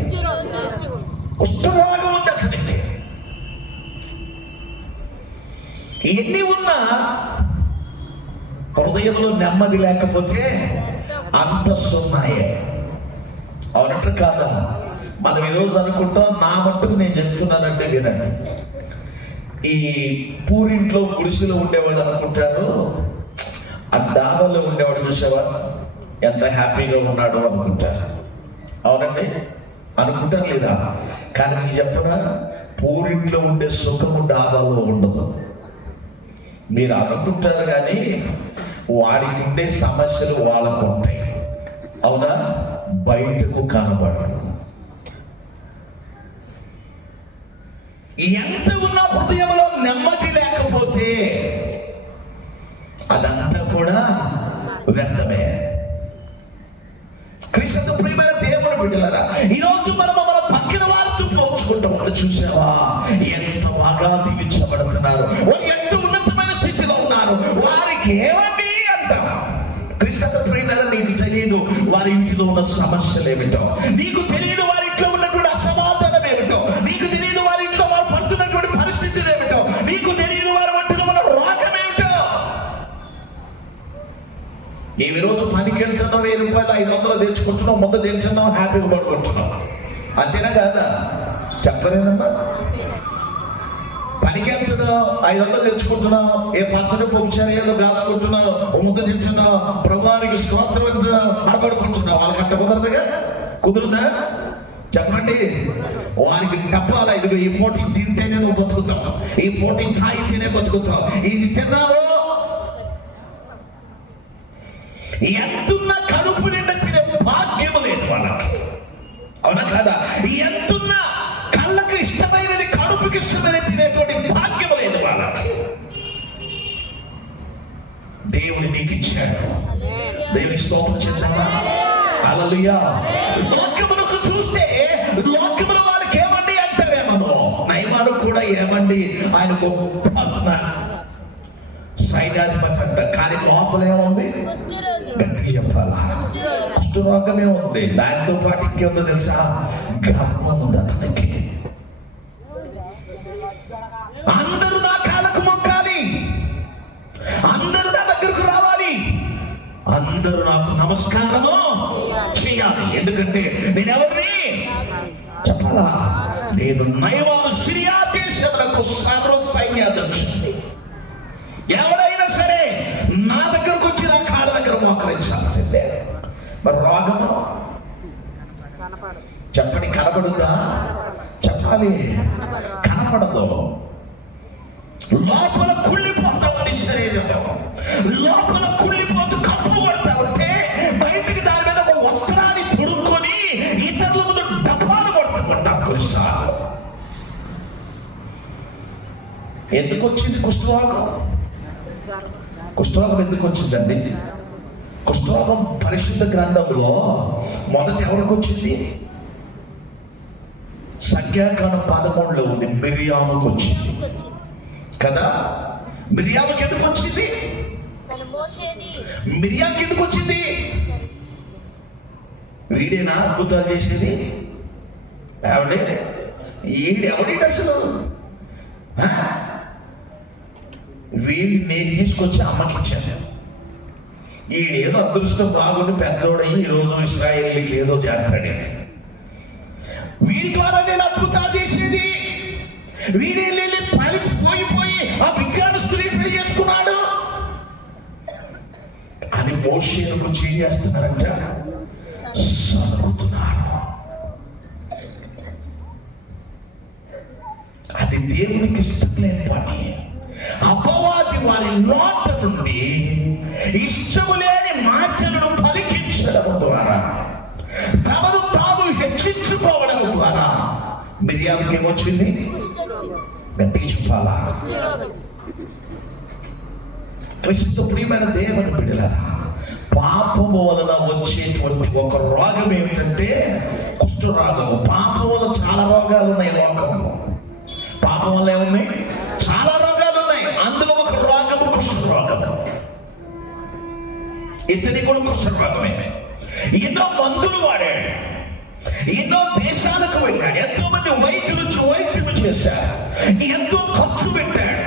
కుష్ఠరోగం ఉంది అతనికి. ఎన్ని ఉన్నా హృదయంలో నెమ్మది లేకపోతే అంత సున్నాయే. అవునట్టు కాదా? మనం ఈరోజు అనుకుంటాం, నా మట్టుకు నేను చెప్తున్నానంటే వినండి. ఈ పూరింట్లో గుడిసెలో ఉండేవాళ్ళు అనుకుంటారు, ఆ డాబాలో ఉండేవాడు చూసేవా ఎంత హ్యాపీగా ఉన్నాడు అనుకుంటారు. అవునండి, అనుకుంటారు లేదా? కానీ మీకు చెప్పనా, పూరింట్లో ఉండే సుఖము డాబాలో ఉండదు. మీరు అనుకుంటారు కానీ వాడికి ఉండే సమస్యలు వాళ్ళకు ఉంటాయి. అవునా? బయటకు కనబడదు. ఎంత ఉన్న హృదయంలో నెమ్మది లేకపోతే అదంతా కూడా వ్యర్థమే. క్రీస్తు ప్రియమైన దేవుని బిడ్డలారా, ఈరోజు మనం మన పక్కన వారితో పోల్చుకుంటాం. వాళ్ళు చూసావా ఎంత బాగా దీవించబడుతున్నారు, వారు ఎంత ఉన్నతమైన స్థితిలో ఉన్నారు, వారికి ఏమండి అంటాం. క్రీస్తు ప్రియమైన, నీకు తెలియదు వారి ఇంటిలో ఉన్న సమస్యలు ఏమిటో, నీకు తెలియదు వారి ఇంట్లో ఉన్నటువంటి అసమాధానం ఏమిటో, నీకు తెలియదు వారి ఇంట్లో వారు పడుతున్నటువంటి పరిస్థితులు ఏమిటో, నీకు తెలియదు వారి ఒంటిలో ఉన్న రోగం ఏమిటో. ఈ రోజు పనికి వెళ్తున్నావు, 1000 రూపాయలు 500 తెచ్చుకుంటున్నావు, ముందు తెచ్చున్నావు, హ్యాపీగా పడుకుంటున్నావు. అంతేనా కాదా? చెప్పలేనమ్మా. పనికి వెళ్తున్నావు, 500 తెచ్చుకుంటున్నావు, ఏ పచ్చడి పొంచారు ఏదో దాచుకుంటున్నావు, ముద్ద తెచ్చున్నావు, ప్రభువానికి స్తోత్రం పడుకుంటున్నావు. వాళ్ళకంట కుదరదుగా? కుదురుదా? చెప్పండి. వారికి చెప్పాలా, ఇదిగో ఈ పోటీ తింటేనే నువ్వు బతుకుతావు, ఈ పోటీ తాగితేనే బతుకుతావు, ఇది తిన్నావు. ఎంతున్న కడుపు నిండా తినే భాగ్యం లేదు వాళ్ళకి. అవునా కాదా? ఎంతున్న కళ్ళకు ఇష్టమైనది, కడుపుకి ఇష్టమైనది తినేటువంటి భాగ్యం లేదు వాళ్ళకి. దేవుని నీకు ఇచ్చాడు. దేవుని స్తోత్రం చేద్దామా? హల్లెలూయా. లోకమునకు చూస్తే లోకముల వాళ్ళకి ఏమండి అంటావేమో. నయమాను కూడా ఏమండి, ఆయన గొప్ప సైన్యాధిపతి అంట. కానీ లోపల ఏముంది? గట్టి చెప్పాలా, కుష్ఠరోగమే ఉంది. దాంతో పాటు ఇంకేందో తెలుసా? గర్వం ఉంది అతనికి. అందరూ నా కాళ్ళకు మొక్కాలి, అందరూ నా దగ్గరకు రావాలి, అందరూ నాకు నమస్కారము చేయాలి. ఎందుకంటే నేను ఎవరిని చెప్పాలా? నేను నయమాను సిరియా దేశములకు సర్వ సైన్యాధ్యక్షుడిని. ఎవరైనా సరే నా దగ్గరకు వచ్చి నా కాళ్ళ దగ్గర మోకరించాల్సిందే. మరి రోగము చెప్పండి, కనబడుద్దా? చెప్పాలి, కనపడదు. లోపల కుళ్ళిపోతా ఉంది శరీరం, లోపల కుళ్ళిపోతూ కప్పు కొడతా ఉంటే బయటికి దాని మీద ఒక వస్త్రాన్ని తొడుక్కొని ఇతరుల ముందు డబ్బాలు కొడుతుంటాం కొన్నిసార్లు. ఎందుకు వచ్చింది కుష్ఠరోగం? కుష్ఠరోగం ఎందుకు వచ్చిందండి? కుష్ఠరోగం పరిశుద్ధ గ్రంథంలో మొదట ఎవరికి వచ్చింది? సంఖ్యాకాండం 13లో ఉంది. మిరియాముకు వచ్చింది కదా. మిరియాముకి ఎందుకు వచ్చింది? మిరియాకి ఎందుకు వచ్చింది? వీడేనా అద్భుతాలు చేసేది? ఎవడే ఎవడి అసలు? వీడిని నేను తీసుకొచ్చి అమ్మకి ఇచ్చాను. ఈడేదో అదృష్టం బాగుండి పెద్దోడయ్యి ఈరోజు ఇశ్రాయేలీకి ఏదో చేస్తాడే. వీడి ద్వారా నేను అద్భుతాలు చేసేది. వీడే పోయి ఆ విజ్ఞానస్తుని పెళ్లి చేసుకున్నాడు అని మోషేను గురించి ఏం చేస్తున్నారంట? సనుగుతున్నారు. అది దేవునికి ఇష్టం లేని పని. అపవాది వారి నోట నుండి ఇష్టము లేని మాటలను పలికించడం ద్వారా, తమను తాము హెచ్చించుకోవడం ద్వారా మిరియాముకి ఏమొచ్చింది? గట్టిగా చెప్పాలా? క్రీస్తు ప్రియమైన దేవుని బిడ్డలారా, పాపము వలన వచ్చేటువంటి ఒక రోగం ఏమిటంటే కుష్ఠరోగము. పాపం వల్ల చాలా రోగాలు ఉన్నాయి లోకంలో. పాపం వల్ల ఏమున్నాయి? చాలా రోగాలు ఇతని కూడా కుష్ఠరోగమే. ఎన్నో మందులు వాడాడు, ఎన్నో దేశాలకు వెళ్ళాడు, ఎంతో మంది వైద్యులు చేశాడు, ఎంతో ఖర్చు పెట్టాడు.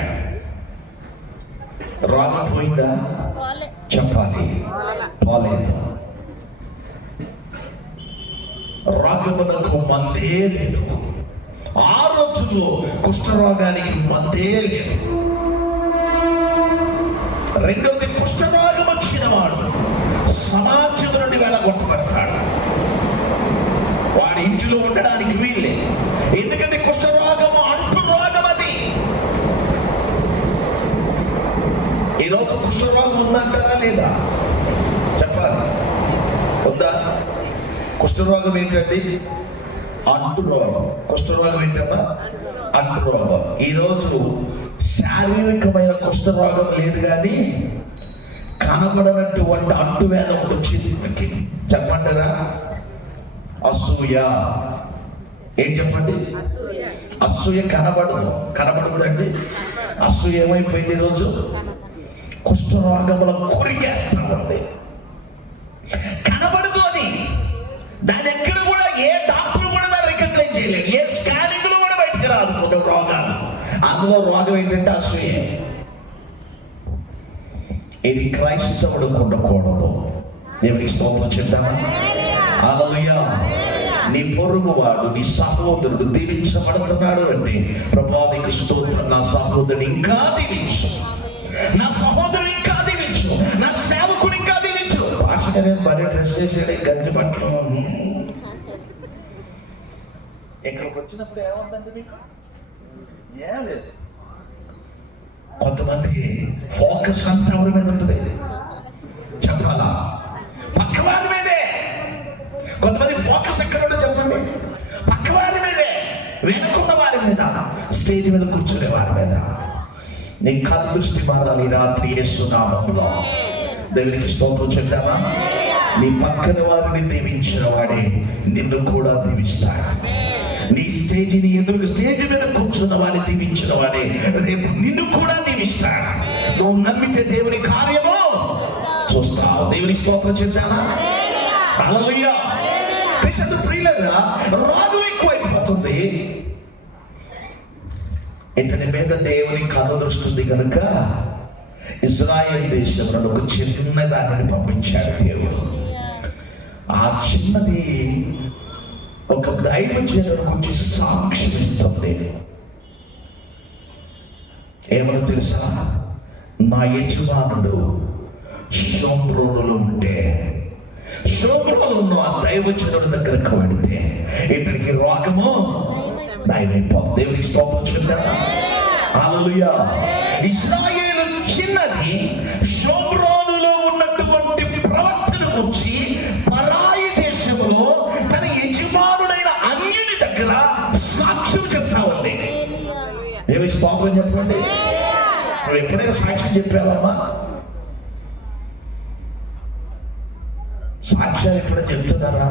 రోగం పోయిందా? చెప్పాలి, పోలేదు. రోగమునకు మందే లేదు. ఆ రోజుల్లో కుష్ఠరోగానికి మందే లేదు. రెండోది, కుష్ఠరోగం వచ్చిన వాడు సమాజం నుండి వెళ్ళగొట్టబడతాడు. వాడి ఇంటిలో ఉండడానికి వీళ్ళే. ఎందుకంటే కుష్ఠరోగం అంటు రోగం. అది ఈరోజు కుష్ఠరోగం ఉందంటారా లేదా? చెప్పాలి, వద్దా? కుష్ఠరోగం ఏంటండి? అంటు రోగం. కుష్ఠరోగం ఏంటమ్మా? అంటు రోగం. ఈరోజు శారీరకమైన కుష్ఠరోగం లేదు, కానీ కనబడనటువంటి అంటువేదం వచ్చింది మనకి. చెప్పంటారా? అసూయ. ఏం చెప్పండి? అసూయ కనబడుతుందండి. అసూయ ఏమైపోయింది ఈరోజు? కుష్ఠరోగంలో కోరికేస్తా ఉంది. కనబడదు అది. దాని ఎక్కడ కూడా ఏ డాక్టర్ కూడా రికగ్నైజ్ చేయలేదు. ఏ స్కానింగ్లు కూడా బయటకు రాదు కొన్ని రోగాలు. అందులో రోగం ఏంటంటే అసూయ. ఇది క్రైస్తవుడు ఉండకూడదు. దేవునికి స్తోత్రం చెప్తామా? హల్లెలూయా. నీ పొరుగువాడు, నీ సహోదరుడు దీవించబడుతున్నాడు అంటే, ప్రభువా నీకు స్తోత్రం, నా సహోదరుడు ఇంకా దీవించు, నా సహోదరుడు ఇంకా దీవించు, నా సేవకుడు ఇంకా దీవించు. భాషగా భారీ డ్రెస్ చేసాడు, గంజి బట్టలు. ఇక్కడికి వచ్చినప్పుడు ఏముందండి మీకు? ఏం లేదు. కొంతమంది ఫోకస్ అంతా ఎవరి మీద ఉంటుంది? చెప్పాలా? పక్కవారి మీదే. కొంతమంది ఫోకస్ ఎక్కడ ఉంటే చెప్పండి? పక్కవారి మీదే, వెనుకున్న వారి మీద, స్టేజ్ మీద కూర్చునే వారి మీద. నీ కళ్ళ దృష్టి మారాలి రాత్రి యేసు నామములో. దేవునికి స్తోత్రం చెప్తామా? నీ పక్కన వారిని దీవించిన వాడే నిన్ను కూడా దీవిస్తాడు. నీ స్టేజిని ఎదురు స్టేజ్ మీద కూర్చున్న వాడిని దీవించిన వాడే రేపు నిన్ను కూడా దీవిస్తాడు. నువ్వు నమ్మితే దేవుని కార్యము చూస్తావు. దేవుని స్తోత్రం చెప్తామా? హల్లెలూయా. ప్రియులారా, రోగం ఎక్కువైపోతుంది. ఇతని మీద దేవుని కన్ను దృష్టి కనుక ఇజ్రాయేల్ దేశంలో ఒక చిన్న దానిని పంపించాడు దేవుడు. ఆ చిన్నది ఒక దైవజనుడి గురించి సాక్ష్యం ఇస్తుంది. ఏమో తెలుసా? నా యజమానుడు షోమ్రోనులో ఉంటే, షోమ్రోనులో ఆ దైవజనుడి దగ్గరకు వెళితే ఇతనికి రోగము నయమైపోతుంది. దేవునికి స్తోత్రం చెప్తారా? హల్లెలూయా. ఇశ్రాయేలు చిన్నది షోమ్రోనులో ఉన్నటువంటి ప్రవక్తను గురించి పరాయి దేశంలో తన యజమానుడైన అన్యుని దగ్గర సాక్ష్యం చెప్తా ఉంది. ఏమి స్తోత్రం చెప్పండి. నువ్వు ఎప్పుడైనా సాక్ష్యం చెప్పావమ్మా? సాక్ష్యాలు ఎక్కడ చెప్తున్నారా?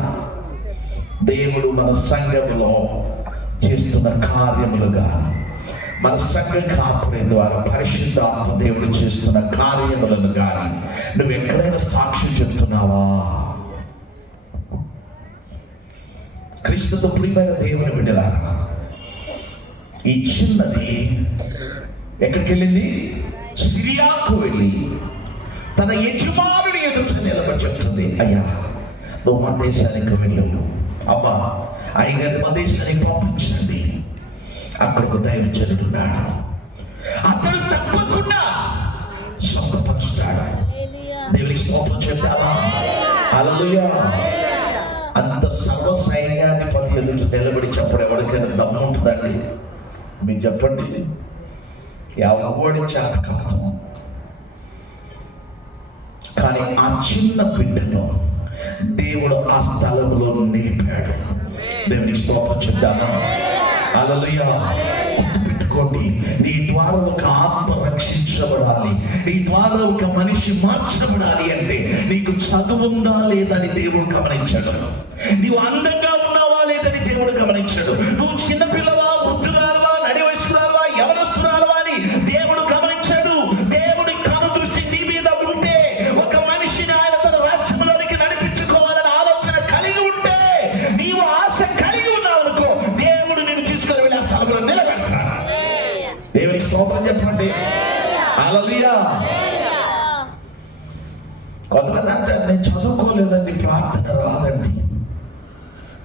దేవుడు మన సంఘములో చేస్తున్న కార్యములుగా, మన సంఘ కాపురం ద్వారా పరిశుద్ధ ఆత్మ దేవుడు చేస్తున్న కార్యములను కానీ నువ్వు ఎక్కడైనా సాక్ష్యం చెప్తున్నావా? క్రీస్తుతో ప్రియమైన దేవుని బిడ్డలారా, ఈ చిన్నది ఎక్కడికి వెళ్ళింది? సిరియాకు వెళ్ళి తన యజమానుడి ఎదుట నిలబడి చెప్తుంది, అయ్యా నువ్వు మా దేశానికి వెళ్ళు, అమ్మా అయ్యగారు మా దేశానికి పంపించండి. అక్కడికి దైవజనుడున్నాడు, అతడు తప్పకుండా స్వస్థపరుస్తాడు. దేవునికి స్తోత్రం చెప్తావా? హల్లెలూయా. అంత సర్వ సైన్యాధిపతి ఎదుట నిలబడి చెప్పడం ఎవరికైనా దమ్ము ఉంటుందండి? మీకు చెప్పండి. ఎవడి చేత కాదు. కానీ ఆ చిన్న బిడ్డను దేవుడు ఆ స్థలంలో నిలిపాడు. దేవునికి స్తోత్రం చెప్తాను. హల్లెలూయా. గుర్తుపెట్టుకోండి, నీ ద్వారా ఒక ఆత్మ రక్షించబడాలి, నీ ద్వారా ఒక మనిషి మార్చబడాలి అంటే నీకు చదువు ఉందా లేదని దేవుడు గమనించడు. నీవు అందంగా ఉన్నావా లేదని దేవుడు గమనించడు. నువ్వు చిన్నపిల్లవా, వృద్ధురాలవా, నడి వయసురాలవా, యవనస్తురాలవా అని దేవుడు గమనించడు. దేవుడి కను దృష్టి నీ మీద ఉంటే ఒక మనిషిని ఆయన స్తోత్రం చెప్పండి. హల్లెలూయా. కొంతమంది అంటారు, నేను చదువుకోలేదండి, ప్రార్థన రాదండి.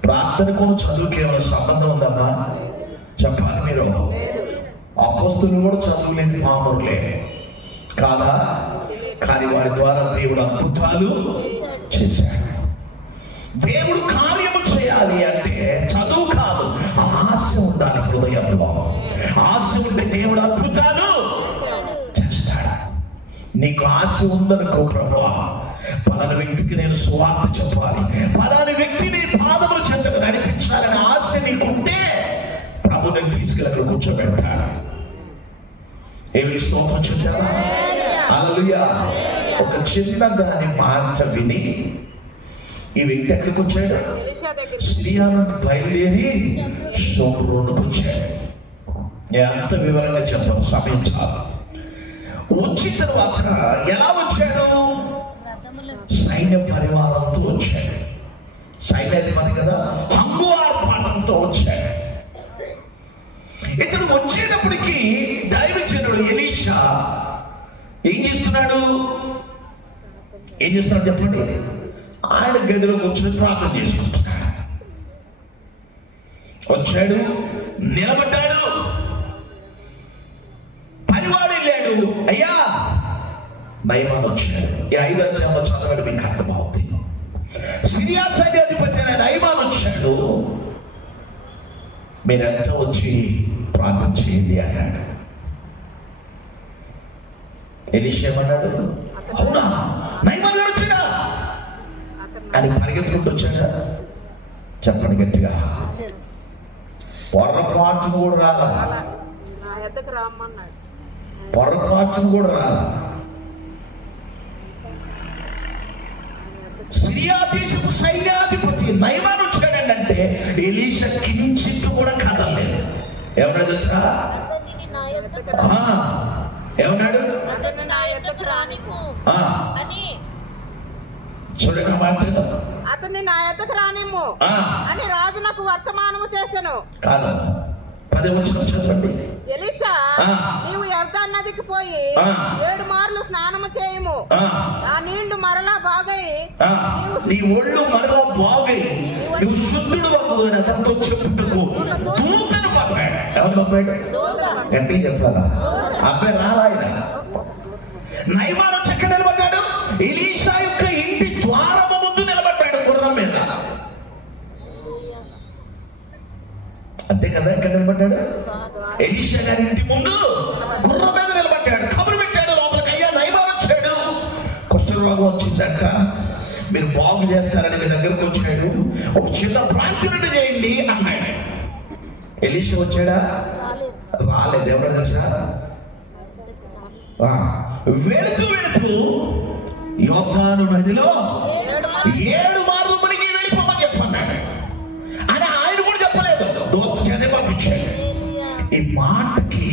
ప్రార్థనకు చదువుకి ఏమైనా సంబంధం ఉందమ్మా? చెప్పాలి మీరు. అపోస్తలులు కూడా చదువులేని పామరులే కాదా? కానీ వారి ద్వారా దేవుడు అద్భుతాలు చేశాడు. దేవుడు కార్యము చేయాలి అంటే చదువు కాదు, ఆశ ఉండాలి హృదయంలో. ఆశ ఉంటే దేవుడు అద్భుతాలు చేస్తాడు. నీకు ఆశ ఉందనుకో, ప్రభువా పలానా వ్యక్తికి నేను సువార్త చెప్పాలి, పలానా వ్యక్తిని పాదముల చెంతకు నడిపించాలని ఆశ నీకుంటే ప్రభు నేను తీసుకెళ్ళి అక్కడ కూర్చోబెడతాడు. ఏమి స్తోత్రం చూసారా? హల్లెలూయా. ఒక చిన్న దాని మాట విని ఈ వ్యక్తి ఎక్కడికి వచ్చాడు? సిరియా నుండి బయలుదేరి షోమ్రోనుకు వచ్చాడు. నేను అంత వివరంగా చెప్పాను, సమయం చాలు. వచ్చిన తర్వాత ఎలా వచ్చాడు? సైన్య పరివారంతో వచ్చాడు. సైన్యాధిపతి కదా, హంగు ఆర్భాటంతో వచ్చాడు. ఇక్కడ వచ్చేటప్పటికి దైవజనుడు ఎలీషా ఏం చేస్తున్నాడు చెప్పండి? ఆయన గదిలో కూర్చొని ప్రార్థన చేసుకుంటున్నాడు. వచ్చాడు, నిలబడ్డాడు, పనివాడు వెళ్ళాడు. అయ్యా నయమాన్ వచ్చాడు. ఈ 5 అధ్యాయంలో చదవడం మీకు అర్థమవుతుంది. సిరియా సైన్యాధిపతి అయిన నయమాన్ వచ్చాడు. మీరంతా వచ్చి ప్రార్థన చేయండి అన్నాడు. ఎలీషా ఏమన్నాడు? అవునా, నయమాన్ గారు వచ్చినా అని పరిగెత్తుకుంటూ వచ్చాడా? చెప్పండి గట్టిగా. పొర్రపాటును కూడా రాలా, పొర్రపాటును కూడా రాలా. సిరియా దేశపు సైన్యాధిపతి నయమాన్ వచ్చాడంటే ఎలీషా కించిత్తు కూడా కదలలేదు. ఏమన్నాడు తెలుసా? ఏమన్నాడు? చూడక మార్చదు, అతన్ని నా యొద్దకు రానిమ్ము అని రాజు నాకు వర్తమానము చేసెను. కాదు, 10వ వచనం చదవండి. ఎలీషా, నీవు యొర్దాను నదికి పోయి 7 మార్లు స్నానము చేయము, ఆ నీళ్లు మరలా బాగై నీ ఒళ్ళు మరలా బాగై నువ్వు శుద్ధుడు అని అతనితో చెప్పుటకు దూతను పంపాడు. ఎవరు పంపాడు? గట్టిగా చెప్పాలా? అబ్బాయి రాలాయన. నయమాన్ వచ్చి ఎక్కడ నిలబడ్డాడు? ఎలీషా యొక్క ఇంటి ద్వారము ముందు నిలబడ్డాడు గుర్రం మీద. అంతే కదా, ఎక్కడ నిలబడ్డాడు? ఎలీషా గారి ఇంటి ముందు గుర్రం మీద నిలబడ్డాడు. కబురు పెట్టాడు లోపలికి, అయ్యా నయమాన్ వచ్చాడు, కుష్ఠరోగం వచ్చిందంట, మీరు బాగు చేస్తారని మీ దగ్గరకు వచ్చాడు, ఒక చిన్న ప్రార్థన చేయండి అన్నాడు. ఎలీషా వచ్చాడా? రాలేదు. ఎవరు తెలుసా? వెళుతూ యోర్దాను నదిలో 7 మార్లు మునిగి వెళ్ళిపోమని చెప్పన్నాడు. అని ఆయన కూడా చెప్పలేదు, దూత చేత పంపించాడు. ఈ మాటకి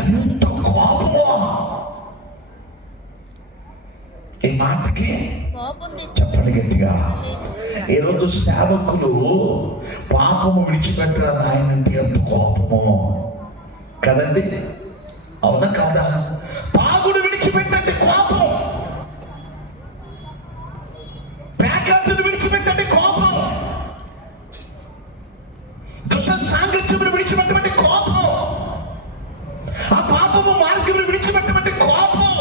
ఎంత కోపమో! ఈ మాటకి చెప్పండి గట్టిగా. ఈరోజు సేవకులు పాపము విడిచిపెట్టరా నాయనంటే ఎంత కోపమో కదండి? అవునా కాదా? పాగుడు విడిచిపెట్టండి కోపం, ప్యాకెట్ను విడిచిపెట్టండి కోపం, దుష్ట సాంగత్యమును విడిచిపెట్టమంటే కోపం, ఆ పాపము మార్గమును విడిచిపెట్టమంటే కోపం,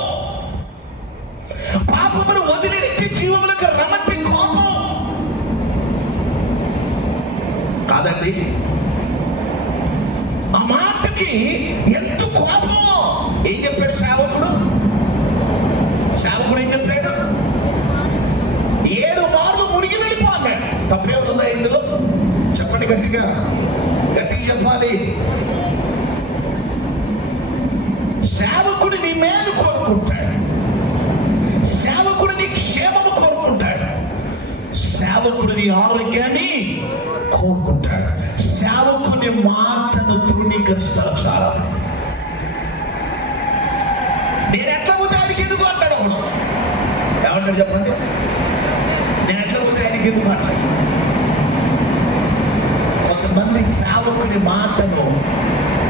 పాపమును వదిలి నిత్య జీవములకు రమ్మంటే కోపం కాదండి? ఆ మాటకి ఎంత కోపమో! ఏం చెప్పాడు సేవకుడు? ఏం చెప్పాడు? 7 మార్లు మునిగి వెళ్ళిపో అన్నాడు. తప్పేమన్నా ఇందులో? చెప్పండి గట్టిగా, గట్టిగా చెప్పాలి. సేవకుడు నీ మేలు కోరుకుంటాడు, సేవకుడు నీ క్షేమము కోరుకుంటాడు, సేవకుడు నీ ఆరోగ్యాన్ని కోరుకుంటాడు. సేవకుని మాటను తృణీకరిస్తారు చాలా. నేను ఎట్లా పోతే ఆయనకి ఎందుకు అంటాడు ఒకడు. ఏమంటాడు చెప్పండి? నేను ఎట్లా పోతే ఆయనకి ఎందుకు అంటాడు? కొంతమంది సేవకుని మాటను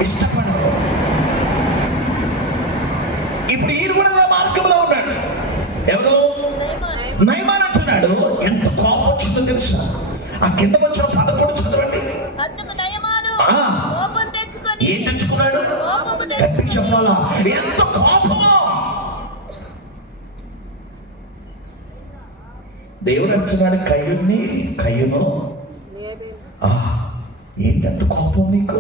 ఇష్టపడరు. ఇప్పుడు ఈయన కూడా అదే మార్గంలో ఉన్నాడు. ఎవరు? నయమాన్ అంటున్నాడు. ఎంత కోపం వచ్చిందో తెలుసా? ఆ కిందకు వచ్చిన 11 చదవండి. ఏం తెచ్చుకున్నాడు? గట్టిగా చెప్పాలా? ఎంత కోపమో! దేవుడు అంటున్నాడు కయ్యను ఏంటి అంత కోపం నీకు?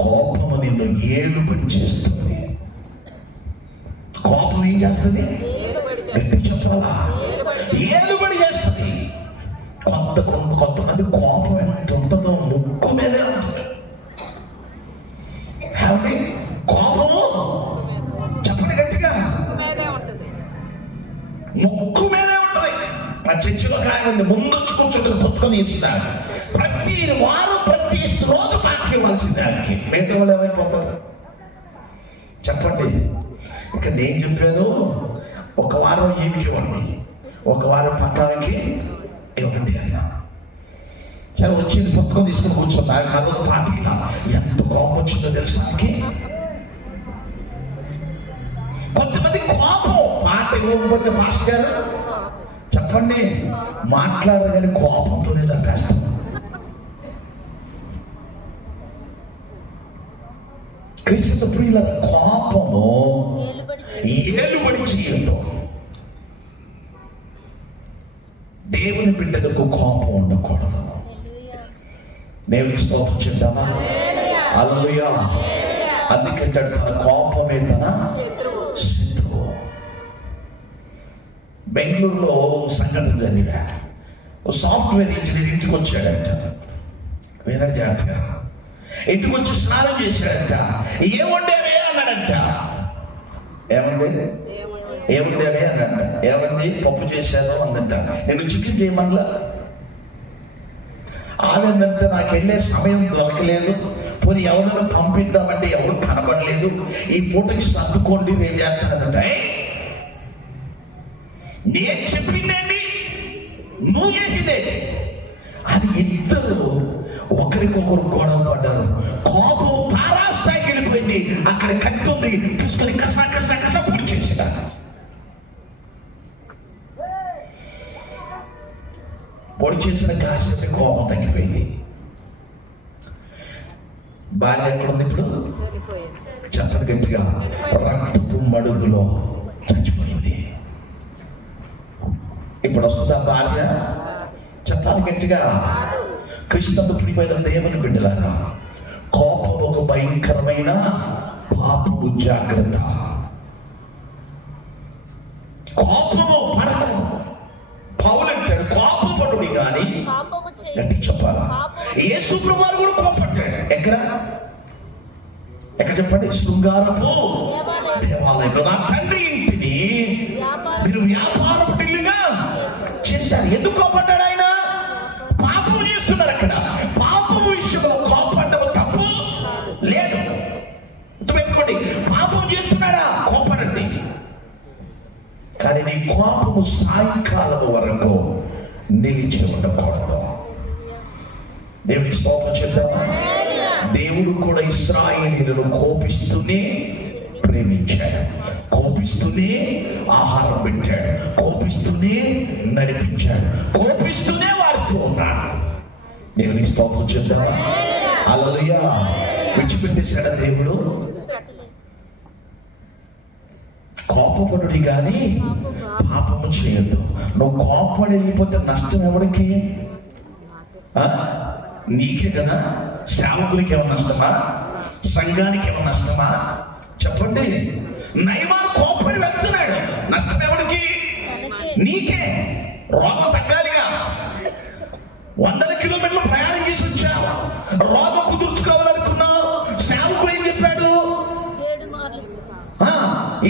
కోపము నిన్ను ఏలుబడి చేస్తుంది. కోపం ఏం చేస్తుంది? గట్టి చెప్పాలా? ఏలుబడి చేస్తుంది. కొంతమంది కోపం ఎంత ఉంటుందో ముక్కు మీదే ఉంటుంది. కోపము చెప్పండి గట్టిగా, ముక్కు మీదే ఉంటుంది. మా చర్చిలో కాయమంది ముందు కూర్చుంటుంది, పుస్తకం తీసుకున్నాడు. ప్రతి వారం ప్రతి రోజు పాఠం ఇవ్వాల్సింది. దానికి మిగతా వాళ్ళు ఏమైపోతారు చెప్పండి? ఇక నేను చెప్పాను, ఒక వారం ఈమెకి ఇవ్వండి, ఒక వారం పక్కానికి ఇవ్వండి అన్న. సరే వచ్చింది, పుస్తకం తీసుకుని కూర్చున్నా. ఆ రోజు పార్టీలా ఎంత కోపం వచ్చిందో తెలుసానికి. కొంతమంది కోపం పాట ఇవ్వకపోతే మాస్టర్ గారు చెప్పండి మాట్లాడగానే కోపంతోనే చంపేస్తాం. క్రీస్తు ప్రియుల కోపము ఏలుబడి చేయడం. దేవుని బిడ్డలకు కోపం ఉండకూడదు. దేవునికి స్తోత్రం చెప్తామా? హల్లెలూయా. అందుకంటే తన కోపమే తన శత్రువు. బెంగళూరులో సంఘటన జరిగా. సాఫ్ట్వేర్ ఇంజనీర్ ఇంటికి వచ్చాడంట. వినండి జాగ్రత్తగా. ఇంటికి వచ్చి స్నానం చేశాడంట. ఏముండేవే అన్నాడంట. ఏముండేవే అన్నాడంట. ఏమండి పప్పు చేశాను అందంట. నేను చికెన్ చేయమనలా. ఆవిడంతా నాకు వెళ్ళే సమయం దొరకలేదు, పోనీ ఎవరైనా పంపిద్దామంటే ఎవరు కనబడలేదు, ఈ పూటకి సర్దుకోండి నేను చేస్తానంట. నేను చెప్పిందండి నువ్వు చేసిందే అని ఇద్దరు ఒకరికొకరు గొడవ పడ్డారు. కోపం తారాస్థాయికి వెళ్ళిపోయింది. అక్కడ కత్తి ఉంది, తీసుకొని కసా కసా కసా పొడి చేసేదా. పొడి చేసిన కాసేపు కోపం తగ్గిపోయింది. భార్య ఎక్కడ ఉంది ఇప్పుడు? చెప్పండి గట్టిగా. రక్తపు మడుగులో చచ్చిపోయింది. ఇప్పుడు వస్తుందా భార్య? చెప్పాలి గట్టిగా. కృష్ణకు ప్రియమైన దేవుని బిడ్డలారా, కోపం ఒక భయంకరమైన పాపము. జాగ్రత్త. కోపము పడదు. పౌలు అంటాడు కోపపడుడి కానీ గట్టి చెప్పాలా. యేసు ప్రభువు కూడా కోపడ్డాడు. ఎక్కడ చెప్పండి? శృంగారపు దేవాలయంలో నా తండ్రి ఇంటిని మీరు వ్యాపారపు ఇల్లుగా చేశారు. ఎందుకు కోపడ్డాడు ఆయన? పాపం చేస్తున్నారు అక్కడ. పాపము విషయంలో కోపడ్డం తప్పు లేదు. గుర్తుపెట్టుకోండి, పాపం చేస్తున్నాడా కోపడండి. కానీ నీ కోపము సాయంకాలం వరకు నిలిచి ఉండకూడదు. దేవునికి స్తోత్రం చేద్దామా? దేవుడు కూడా ఇశ్రాయేలీయులను కోపిస్తూనే ప్రేమించాడు, కోపిస్తూనే ఆహారం పెట్టాడు, కోపిస్తూనే నడిపించాడు, కోపిస్తూనే వారితో ఉన్నాడు. దేవునికి స్తోత్రం చేద్దామా? హల్లెలూయా. విడిచిపెట్టేశాడా దేవుడు? కోపపడుడి కానీ పాపము చేయొద్దు. నువ్వు కోపడి వెళ్ళిపోతే నష్టం ఎవరికి? నీకే కదా. సేవకులకి ఏమన్నా నష్టమా? సంఘానికి ఏమన్నా నష్టమా? చెప్పండి. నయమాను కోపడి వెళ్తున్నాడు, నష్టం ఎవరికి? నీకే. రోగం తగ్గాలిగా. 100 కిలోమీటర్లు ప్రయాణం చేసి వచ్చావు, రోగం కుదుర్చుకోవాలనుకున్నావు. సేవకుడు ఏం చెప్పాడు?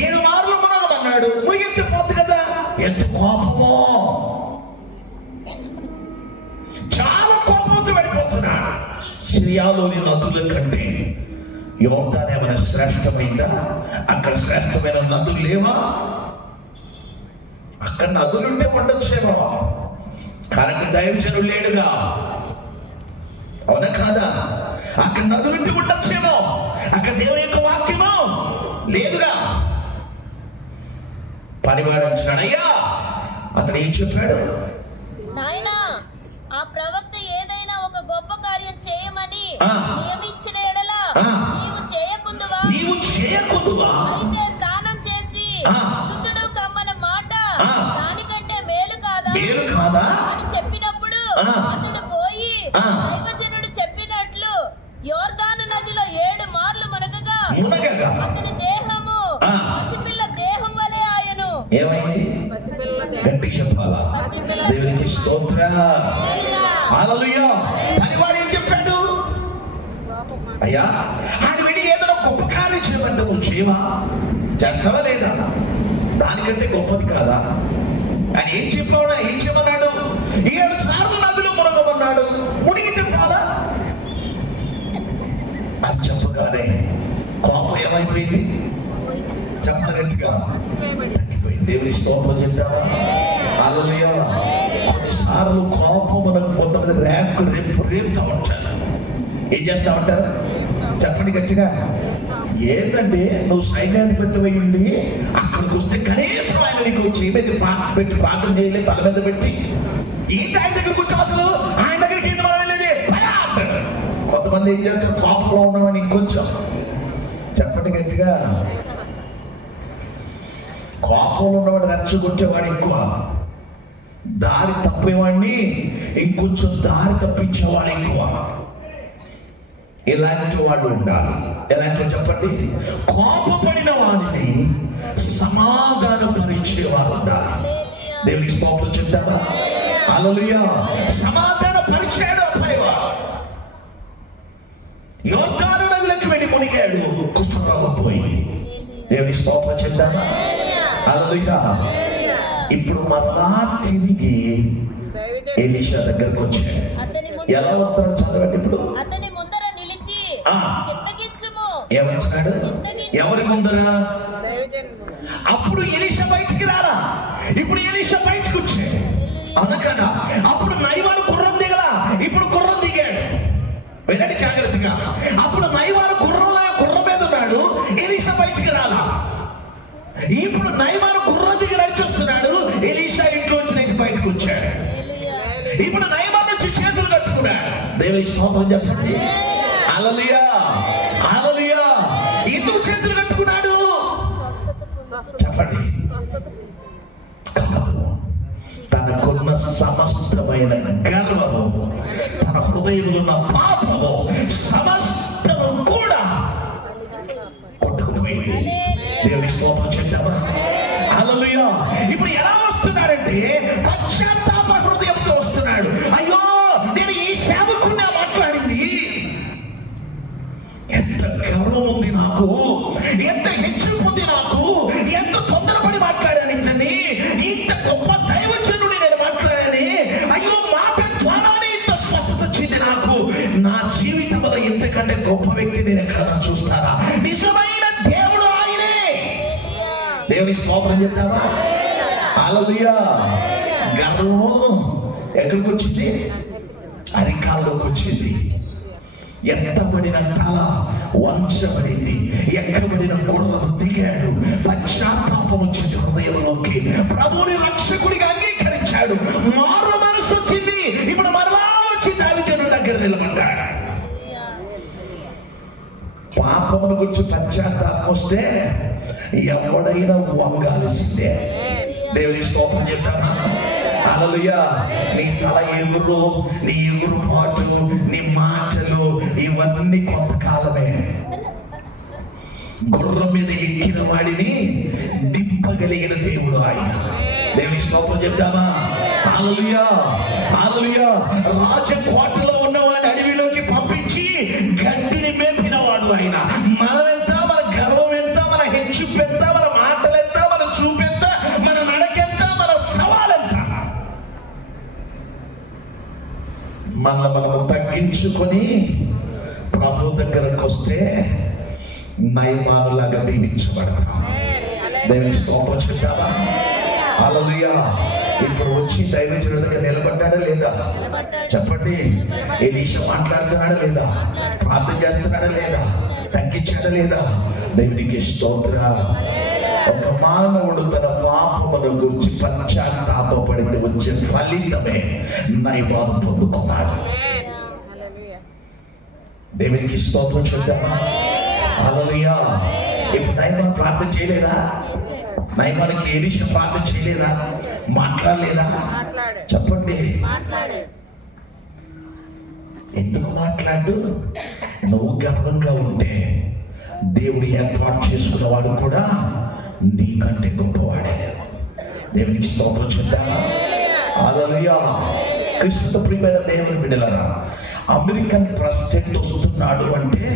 7 మార్లు మునగమన్నాడు. మునిగితే పోతుంది కదా. ఎంత కోపమో! చాలా కోపంతో వెళ్ళిపోతున్నాడు. సిరియాలోని నదుల కంటే యోర్దాను ఏమైనా శ్రేష్టమైందా? అక్కడ శ్రేష్టమైన నదులు లేవా? అక్కడ నదులుంటే ఉండొచ్చేమో, కానీ దైవజనుడు లేడుగా. అవునా కాదా? అక్కడ నదులుంటి ఉండొచ్చేమో, అక్కడ దేవుని యొక్క వాక్యము లేదుగా. పనివాడు అంటున్నాడు, అయ్యా అతను ఏం చెప్పాడు? నాయనా, ఆ ప్రవక్త ఏదైనా ఒక గొప్ప కార్యం చేయమని నియమించిన ఎడల నీవు చేయకుందువా? అయితే స్నానం చేసి శుద్ధుడు కమ్మన మాట దానికంటే మేలు కాదా అని చెప్పినప్పుడు అతడు పోయి దైవజనుడు చెప్పినట్లు యోర్దాను నదిలో 7 మార్లు మునగగా అతని దేహము పసిపిల్ల దేహం వలె ఆయను. ఏమైంది? గట్టి చెప్పాలా? దేవునికి స్తోత్రం. హల్లెలూయా. పనివాడు ఏం చెప్పాడు? అయ్యా ఆయన విడి ఏదైనా గొప్ప కార్యం చేయమంటే నువ్వు చేయవా? చేస్తావా లేదా? దానికంటే గొప్పది కాదా? ఆయన ఏం చెప్పాడు? ఏం చేయమన్నాడు? 7 సార్లు నదిలో మునగమన్నాడు. మునిగితే పోదా అని చెప్పగానే కోపం ఏమైపోయింది? చెప్పగట్టుగా దేవుని స్తోత్రం చెప్తావా? హల్లెలూయా. కొన్నిసార్లు కోపం మనకు కొంతమంది రేపుతా ఉంటారు. ఏం చేస్తా ఉంటారు? చెప్పండి గట్టిగా. ఏంటంటే నువ్వు సైన్యాధిపతి ఉండి అక్కడికి వస్తే కనీసం ఆయన నీకు చేయి మీద పెట్టి ప్రార్థన చేయలేదు, తల మీద పెట్టి ఈత ఆయన దగ్గరికి వచ్చి అసలు ఆయన దగ్గరికి ఏంటి మనం వెళ్ళేది అంటాడు. కొంతమంది ఏం చేస్తారు? కోపంలో ఉన్నామని ఇంకొంచెం చెప్పండి గట్టిగా. కోపంలో ఉన్నవాడు రెచ్చగొట్టేవాడు ఎక్కువ, దారి తప్పేవాడిని ఇంకొంచెం దారి తప్పించేవాడు ఎక్కువ. ఇలాంటి వాళ్ళు ఉండాలి. ఎలాంటి చెప్పండి? కోపపడిన వాడిని సమాధానపరిచేవాడు ఉండాలి. దేవుని స్తోత్రం చెప్తారా? హల్లెలూయా. సమాధానపరిచాడు అబ్బాయివాడు. యోర్దాను నదిలోకి వెళ్ళి మునిగాడు, కుష్ఠరోగం పోయింది. దేవుని స్తోత్రం చెప్తారా? హల్లెలూయా. ఇప్పుడు మరలా తిరిగి ఎలీషా దగ్గరకు వచ్చాడు. ఎలా వస్తాడు చదవండి. ఇప్పుడు అతని ముందర నిలిచి చిత్తగించుము ఏమంటున్నాడు? ఎవరి ముందర? అప్పుడు ఎలీషా బయటికి రాలా. ఇప్పుడు ఎలీషా బయటకు వచ్చాడు. అందుకన్నా అప్పుడు నైవాను గుర్రం దిగలా, ఇప్పుడు గుర్రం దిగాడు. వెళ్ళండి జాగ్రత్తగా. అప్పుడు నైవాను గుర్రం మీద ఉన్నాడు, ఎలీషా బయటికి రాలా. ఇప్పుడు నైవాను గుర్రం దిగి నడిచొస్తున్నాడు, ఎలీషా ఇంట్లో నుంచి బయటకు వచ్చాడు. ఇప్పుడు నైవాను నుంచి చేతులు కట్టుకున్నాడు. దేవుని స్తోత్రం చెప్పండి. హల్లెలూయా. హల్లెలూయా. ఎందుకు చేతులు కట్టుకున్నాడు చెప్పండి? తనకున్న సమస్తమైన గర్వము, తన హృదయంలో ఉన్న పాపము సమస్తము కూడా కొట్టుకుపోయింది. దేవుని స్తోత్రం చెప్తావా? హల్లెలూయా. ఇప్పుడు ఎలా వస్తున్నాడంటే పశ్చాత్తాప హృదయంతో వస్తున్నాడు. అయ్యో నేను ఈ సేవకున్నా మాట్లాడింది, ఎంత గర్వం ఉంది నాకు, ఎంత హెచ్చుకుంది నాకు, ఎంత తొందరపడి మాట్లాడాను, ఇంత గొప్ప దైవజనుడి నేను మాట్లాడాను. అయ్యో మాట ద్వారానే ఇంత స్వస్థత వచ్చింది నాకు. నా జీవితంలో ఇంతకంటే గొప్ప వ్యక్తి నేను ఎక్కడన్నా చూస్తారా? నిజమైన దేవుడు ఆయనే. దేవుని స్తోత్రం చెప్తావా? హల్లెలూయా. గర్వం ఎక్కడికి వచ్చింది? అరికాల్లోకి వచ్చింది. ఎత్తబడిన తల వంచబడింది, ఎక్కబడిన గుర్రము దిగాడు. పశ్చాత్తాపం వచ్చింది హృదయంలోకి. ప్రభువుని రక్షకుడిగా అంగీకరించాడు. మారు మనసు వచ్చింది. ఇప్పుడు మరలా వచ్చి దావీదు దగ్గర నిలబడ్డాడు. పాపమును గురించి పశ్చాత్తాపం వస్తే ఎవడైనా వంగాల్సిందే. దేవుని స్తోత్రం చెప్తానా? హల్లెలూయా. నీ తల ఎగురు, నీ ఎగురు పాటు, నీ మాటలు ఇవన్నీ కొంతకాలమే. గుర్రం మీద ఎక్కిన వాడిని దింపగలిగిన దేవుడు ఆయన. దేవుని స్తోత్రం చెప్తామా? హల్లెలూయా. హల్లెలూయా. రాజకోటలో ఉన్నవాడిని అడవిలోకి పంపించి గడ్డిని మేపినవాడు ఆయన. మనమెంత, మన గర్వం ఎంత, మన హెచ్చుపు ఎంత, మన మాటలెంత, మన చూపెంత, మన నడకెంత, మన సవాలెంత. మనము తగ్గించుకొని ప్రభు దగ్గరకు వస్తే నయమానులాగా దీవించబడతాం. దేవుని స్తోత్రం చెప్తావా? హల్లెలూయా. ఇప్పుడు వచ్చి దైవజనుడికి నిలబడ్డాడా లేదా చెప్పండి. ఎలీషా మాట్లాడుతున్నాడా లేదా? ప్రార్థన చేస్తున్నాడా లేదా? తగ్గించాడా లేదా? దేవునికి స్తోత్ర. ఒక మానవుడు తన పాపమును గురించి పశ్చాత్తాపపడితే వచ్చే ఫలితమే నైబాను పొందుకున్నాడు. దేవునికి స్తోత్రం చెప్తామా? హల్లెలూయా. ఇప్పుడు నైబాను ప్రార్థన చేయలేదా? నైబానుకి ఎలీషా ప్రార్థన చేయలేదా? మాట్లాడలేదా? చెప్పండి. ఎందుకు మాట్లాడు? నువ్వు గర్వంగా ఉంటే దేవుడు ఏర్పాటు చేసుకున్నవాడు కూడా నీకంటే గొప్పవాడే. దేవునికి స్తోత్రం చెప్తామా? హల్లెలూయా. కృష్ణ ప్రియమైన దేవుని బిడ్డలారా, అమెరికన్ ప్రెసిడెంట్ వస్తున్నాడు అంటే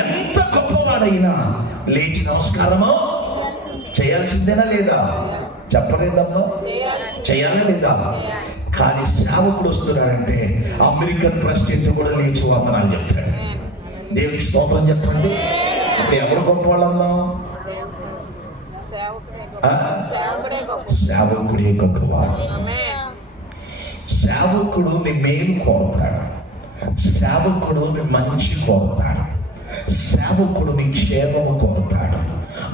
ఎంత గొప్పవాడైనా లేచి నమస్కారమో చేయాల్సిందేనా లేదా? చెప్పలేదమ్మా, చేయాలా లేదా? కానీ సేవకుడు వస్తున్నాడంటే అమెరికన్ ప్రెసిడెంట్ కూడా లేచి వందనాలు చెప్తాడు. దేవునికి స్తోత్రం చెప్పండి. ఇప్పుడు ఎవరు గొప్పవాళ్ళమ్మా? సేవకుడే గొప్పవాడు. సేవకుడు నీ మేలు కోరుతాడు. సేవకుడు నీ మంచి కోరుతాడు. సేవకుడు నీ క్షేమము కోరుతాడు.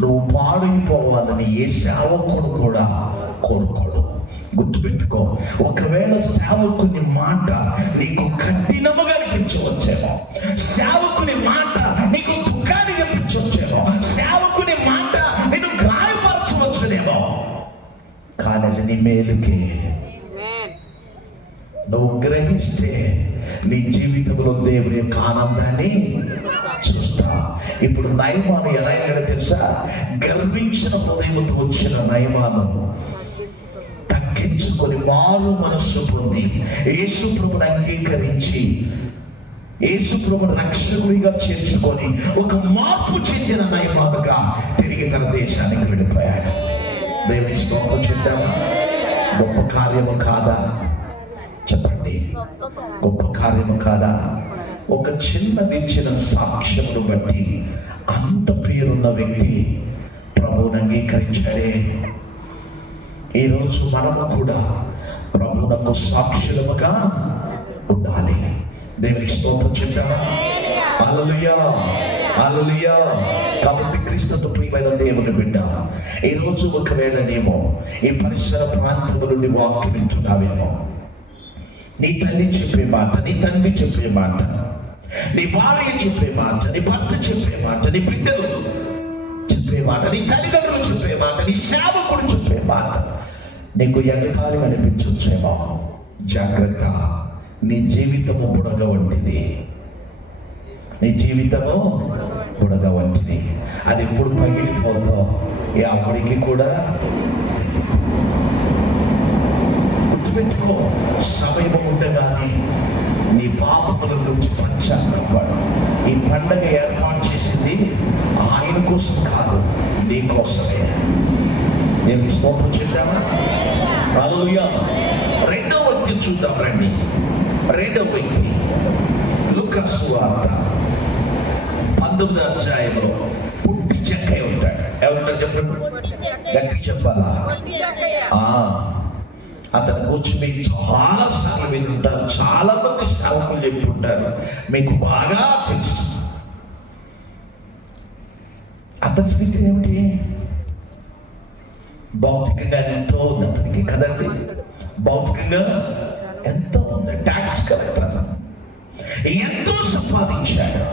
నువ్వు పాడైపోవాలని ఏ సేవకుడు కూడా కోరుకోడు. గుర్తుపెట్టుకో. ఒకవేళ సేవకుని మాట నీకు కఠినముగా అనిపించవచ్చేమో, సేవకుని మాట నీకు దుఃఖాన్ని అనిపించవచ్చేమో, సేవకుని మాట నిన్ను గాయపరచవచ్చునేమో, కానీ అది నీ మేలుకే. నువ్వు గ్రహిస్తే నీ జీవితంలో దేవుని యొక్క ఆనందాన్ని చూస్తావు. ఇప్పుడు నయమాను ఎలా అయ్యాడో తెలుసా? గర్వించిన హృదయంతో వచ్చిన నయమాను తగ్గించుకొని మారు మనస్సు పొంది యేసు ప్రభుని అంగీకరించి యేసు ప్రభుని రక్షకుడిగా చేర్చుకొని ఒక మార్పు చెందిన నయమానుగా తిరిగి తన దేశానికి వెళ్ళిపోయాడు. దేవుని స్తోత్రం చెప్తామా? గొప్ప కార్యము కాదా? చెప్పండి, గొప్ప కార్యము కాదా? ఒక చిన్నదిచ్చిన సాక్ష్యమును బట్టి అంత పేరున్న వ్యక్తి ప్రభువుని అంగీకరించాడే. ఈరోజు మనము కూడా ప్రభువునకు సాక్షులముగా ఉండాలి. దేవునికి స్తోత్రం చెప్తామా? హల్లెలూయా, హల్లెలూయా. కాబట్టి క్రీస్తుతో ప్రియమైన దేవుని బిడ్డ, ఈరోజు ఒకవేళనేమో ఈ పరిసర ప్రాంతముల నుండి వాక్యం వింటున్నావేమో, నీ తల్లి చెప్పే మాట, నీ తండ్రి చెప్పే మాట, నీ భార్య చెప్పే మాట, నీ భర్త చెప్పే మాట, నీ బిడ్డలు చెప్పే మాట, నీ తల్లిదండ్రులు చెప్పే మాట, నీ సేవకుడు చెప్పే మాట నీకు ఎగతాళి అనిపించొచ్చేమో. జాగ్రత్త. నీ జీవితము బుడగ వంటిది. నీ జీవితము బుడగ వంటిది. అది ఎప్పుడు పగిలిపోతుందో అప్పటికి కూడా గుర్తుపెట్టుకో. సమయం ఉండగానే నీ పాపముల నుంచి పశ్చాత్తాపడు. ఈ పండగ ఏర్పాటు చేసింది ఆయన కోసం కాదు, నీ కోసమే. నేను స్తోత్రం చేద్దామా? హల్లెలూయా. రెండవ వ్యక్తిని చూద్దాం రండి. రెండవ వ్యక్తి లూకా సువార్త 19వ అధ్యాయంలో పుట్టి చెక్కయ్య ఉంటాడు. ఎవరుంటారు చెప్పండి? గట్టి చెప్పాలా? అతని గురించి మీకు చాలా సార్లు వింటుంటారు, చాలా మంది సేవకులు చెప్తుంటారు, మీకు బాగా తెలుసు. అతని స్థితి ఏమిటి? భౌతికంగా ఎంతో ఉంది అతనికి కదండి. భౌతికంగా ఎంతో ఉంది. ట్యాక్స్ కలెక్టర్ అతను, ఎంతో సంపాదించాడు.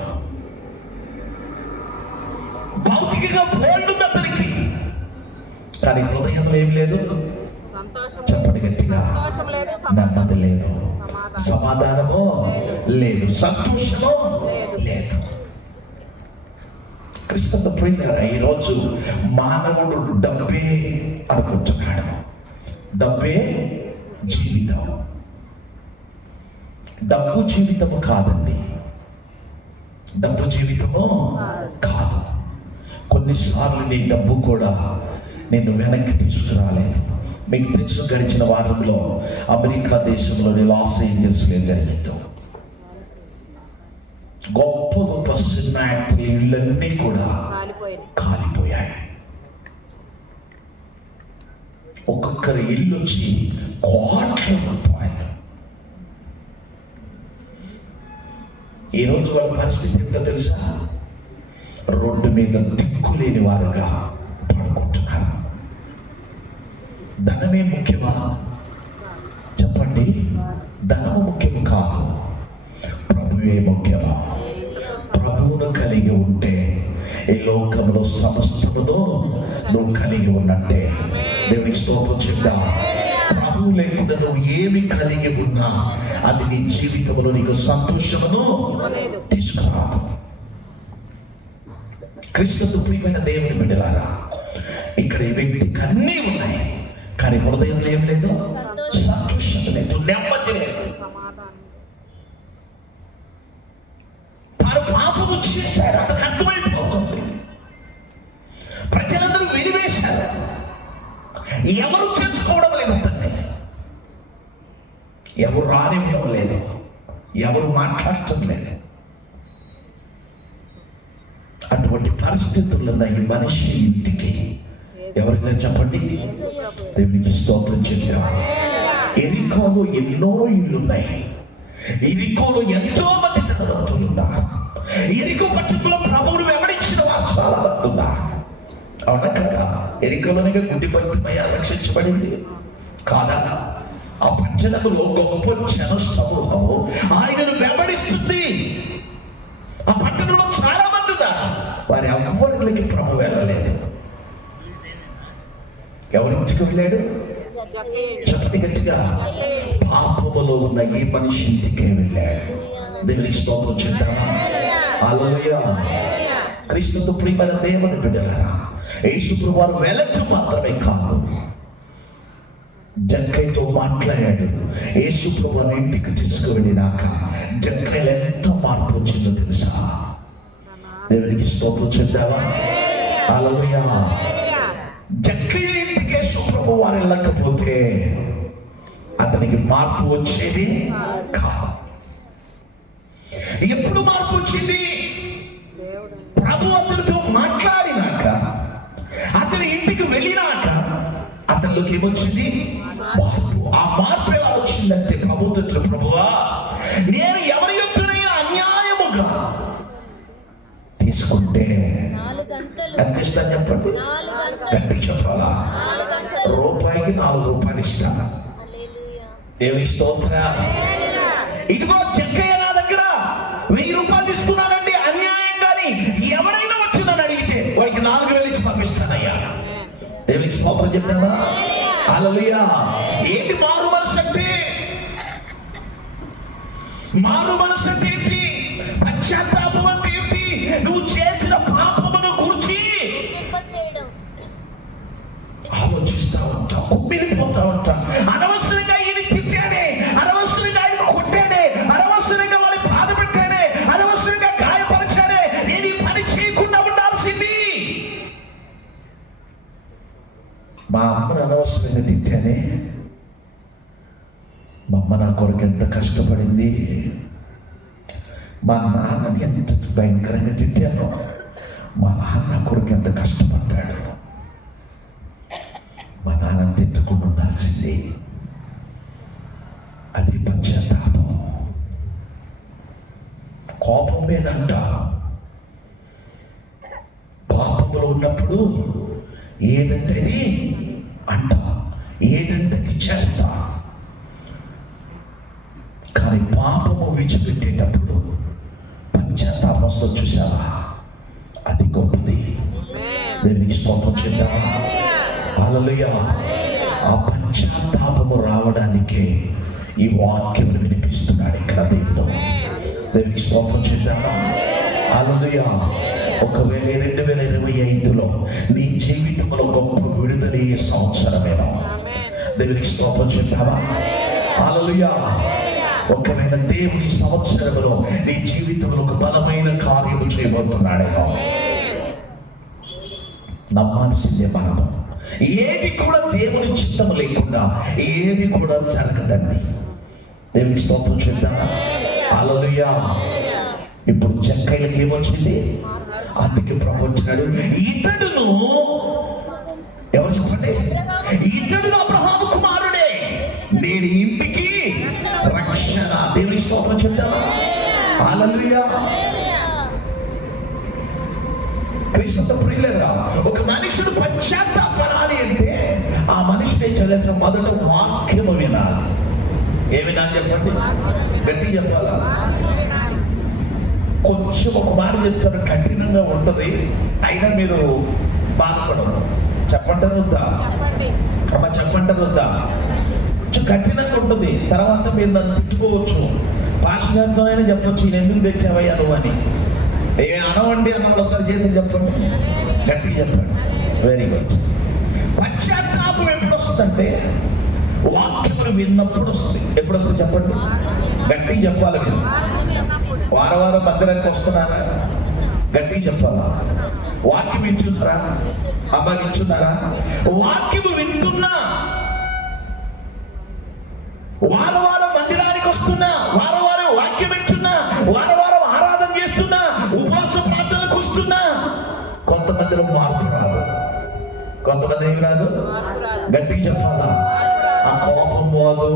భౌతికంగా బోల్డ్ ఉంది అతనికి, కానీ హృదయంలో ఏం లేదు. చెప్పండి గట్టిగా. నెమ్మది లేదు, సమాధానము లేదు, సంతోషము లేదు. క్రీస్తు ప్రియులారా, ఈరోజు మానవుడు డబ్బే అనుకుంటున్నాడు. డబ్బే జీవితం. డబ్బు జీవితము కాదండి. డబ్బు జీవితము కాదు. కొన్నిసార్లు నీ డబ్బు కూడా నిన్ను వెనక్కి తీసుకురాలేదు. మీకు తెలుసు, గడిచిన వారంలో అమెరికా దేశంలోని లాస్ ఏంజల్స్లో జరిగిందో గొప్ప గొప్ప సినిమా యాక్టర్ల ఇళ్ళన్నీ కూడా కాలిపోయాయి. ఒక్కొక్కరి ఇల్లు వచ్చి కోట్ల రూపాయలు. ఈరోజు వాళ్ళ పరిస్థితి ఏంటో తెలుసా? రోడ్డు మీద దిక్కులేని వారుగా పడుకుంటున్నారు. ధనమే ముఖ్యమా? చెప్పండి. ధనం ముఖ్యం కాదు, ప్రభువే ముఖ్యమా? ప్రభువును కలిగి ఉంటే ఈ లోకంలో సమస్తమును నువ్వు కలిగి ఉన్నట్టే. దేవునికి స్తోత్రం చెప్తా. ప్రభువు లేకుండా నువ్వు ఏమి కలిగి ఉన్నా అది నీ జీవితంలో నీకు సంతోషమును తీసుకురాదు. క్రీస్తుతో ప్రియమైన దేవుని బిడ్డలారా, ఇక్కడ ఈ వ్యక్తికి అన్నీ ఉన్నాయి, కానీ హృదయంలో ఏం లేదు, సంతోషం లేదు, నెమ్మది లేదు. తాను పాపము చేశాడు, అతనికి అర్థమైపోతుంది. ప్రజలందరూ వెలివేశారు, ఎవరు చేర్చుకోవడం లేదు, అతన్ని ఎవరు రానివ్వడం లేదు, ఎవరు మాట్లాడటం లేదు. అటువంటి పరిస్థితుల్లో ఈ మనిషి ఇంటికి ఎవరైనా చెప్పండి, దేవునికి స్తోత్రం చెప్తా. ఎరికోలో ఎన్నో ఇళ్ళున్నాయి, ఎరికోలో ఎంతో మంది ధనవంతులు ఉన్నారు, ఎరికో పట్టణంలో ప్రభువును వెంబడించిన వారు చాలా మంది ఉన్నారు. అవునా కదా? ఎరికోలోనే గుడ్డి పట్టిమయ్య రక్షించబడింది కాదా? ఆ పట్టణంలో గొప్ప జన సమూహము ఆయనను వెంబడిస్తుంది. ఆ పట్టణంలో చాలా మంది ఉన్నారు, వారి ఎవరికి ప్రభు వెళ్ళలేదు. ఎవరింటికి వెళ్ళాడు? చెప్పండి గట్టిగా. పాపములో ఉన్న ఈ మనిషి ఇంటికే వెళ్ళాడు. దేవునికి స్తోత్రం చెప్తారా? హల్లెలూయా. క్రీస్తుతో ప్రియమైన దేవుని బిడ్డలారా, యేసు వారు వెళ్ళటం మాత్రమే కాదు, జక్కయ్యతో మాట్లాడాడు. యేసు ప్రభువుని ఇంటికి తీసుకువెళ్ళినాక జక్కయ్యలో ఎంత మార్పు వచ్చిందో తెలుసా? దేవునికి స్తోత్రం చెప్తావా? హల్లెలూయా. జక్కయ్య ఇంటికి యేసు ప్రభువు వారు వెళ్ళకపోతే అతనికి మార్పు వచ్చేది కాదు. ఎప్పుడు మార్పు వచ్చింది? ప్రభు అతనితో మాట్లాడినాక, అతని ఇంటికి వెళ్ళినాక అతనిలోకి ఏమొచ్చింది? మార్పు. ఆ మార్పు ఎలా వచ్చిందంటే, ప్రభుత్వ ప్రభువా, నేను ఎవరి యొక్కనైనా అన్యాయముగా తీసుకుంటే ఎంత ఇస్తాను చెప్పండి? గట్టి చెప్పాలా? రూపాయికి 4 రూపాయలు ఇస్తాను. దేవుని స్తోత్రం. ఇదిగో జక్కయ్య నా దగ్గర 1000 రూపాయలు తీసుకున్నానండి అన్యాయంగాని, ఎవరైనా వచ్చిందని అడిగితే వారికి 4000 ఇచ్చి పంపిస్తానయ్యా. దేవునికి స్తోత్రం చెప్తావా? హల్లెలూయా. ఏంటి మారు మనసు అంటే? మారు మనసు అంటే ఏంటి? పశ్చాత్తాపం అంటే ఏంటి? నువ్వు చేసిన పాపమును గురించి ఆలోచిస్తా ఉంటా, కుమ్మిరిపోతా ఉంటా. అనవసరంగా ఈయన తిట్టానే, అనవసరంగా ఆయన కొట్టానే, అనవసరంగా వాడిని బాధ పెట్టానే, అనవసరంగా గాయపరిచానే, నేను ఈ పని చేయకుండా ఉండాల్సింది. మా అమ్మను అనవసరంగా తిట్టానే, మా అమ్మ నా కొరకు ఎంత కష్టపడింది, మా నాన్నని ఎంత భయంకరంగా తిట్టాను, మా నాన్న కొరకు ఎంత కష్టపడ్డాడు, మా నాన్న తిట్టుకుని ఉండాల్సింది. అది పశ్చాత్తాపం. కోపం మీదంట పాపంలో ఉన్నప్పుడు ఏదంటే అంట, ఏదంటే చేస్తా. కానీ పాపము విడిచిపెట్టేటప్పుడు పశ్చాత్తాపంతో చూసావా, అది గొప్పది. దేవునికి స్తోత్రం చేద్దామా? హల్లెలూయా. ఆ పశ్చాత్తాపము రావడానికే ఈ వాక్యం వినిపిస్తున్నాడు ఇక్కడ దేవుడు. దేవునికి స్తోత్రం చేద్దామా? హల్లెలూయా. ఒకవేళ 2025లో నీ జీవితంలో గొప్ప విడుదలయ్యే సంవత్సరమేమో. దేవునికి స్తోత్రం చేద్దామా? హల్లెలూయా. ఒకవేళ దేవుని సంవత్సరంలో నీ జీవితంలో ఒక బలమైన కార్యము చేయబోతున్నాడేమో. నమ్మాల్సిందే మనము. ఏది కూడా దేవుని చిత్తం లేకుండా ఏది కూడా జరగదండి. దేవుని స్తోత్రం చేద్దాం. హల్లెలూయా. ఇప్పుడు జక్కయ్యకి ఏమొచ్చింది? అందుకే ప్రభు వచ్చినాడు, ఇతడును ఎవరు చెప్పండి? ఇతడు అబ్రహాము కుమారుడే, నేను ఇంటికి రక్షణ. దేవుని స్తోత్రం చెప్తావా? హల్లెలూయా. క్రీస్తు ప్రియులారా, ఒక మనుషుడు పశ్చాత్తాపడాలి అంటే ఆ మనిషిని చదివిన మొదట వాక్యము వినాలి. ఏమి వినాలి చెప్పండి? గట్టి చెప్పాలా? కొంచెం ఒక మాట చెప్తారు, కఠినంగా ఉంటుంది, అయినా మీరు బాధపడరు. చెప్పంటారు వద్దా? అమ్మ చెప్పంటారు వద్దా? కొంచెం కఠినంగా ఉంటుంది. తర్వాత మీరు నన్ను తిట్టుకోవచ్చు, పాశ్చాత్యంతో అయినా చెప్పొచ్చు, నేను ఎందుకు తెచ్చావయ్యా నువ్వు అని. ఏమి అనవండి అన్నప్పుడు ఒకసారి చేతులు చెప్పండి, గట్టిగా చెప్పండి. Very good. పశ్చాత్తాపం ఎప్పుడు వస్తుందంటే వాక్యములు విన్నప్పుడు వస్తుంది. ఎప్పుడు వస్తుంది చెప్పండి? గట్టిగా చెప్పాలి. మీరు వారం వారం మందిరానికి వస్తున్నారా? గట్టిగా చెప్పాలా? వాక్యం వింటున్నారా? అమ్మ వింటున్నారా? వాక్యము వింటున్నా, వారం వారం మందిరానికి వస్తున్నా, వారం వారం వాక్యం వింటున్నా, వారం వారం ఆరాధన చేస్తున్నా, ఉపవాస ప్రార్థనకు వస్తున్నా, కొంతమందిలో మార్పు రాదు. కొంతమంది ఏమి రాదు? గట్టిగా చెప్పాలా? ఆ కోపం పోదు,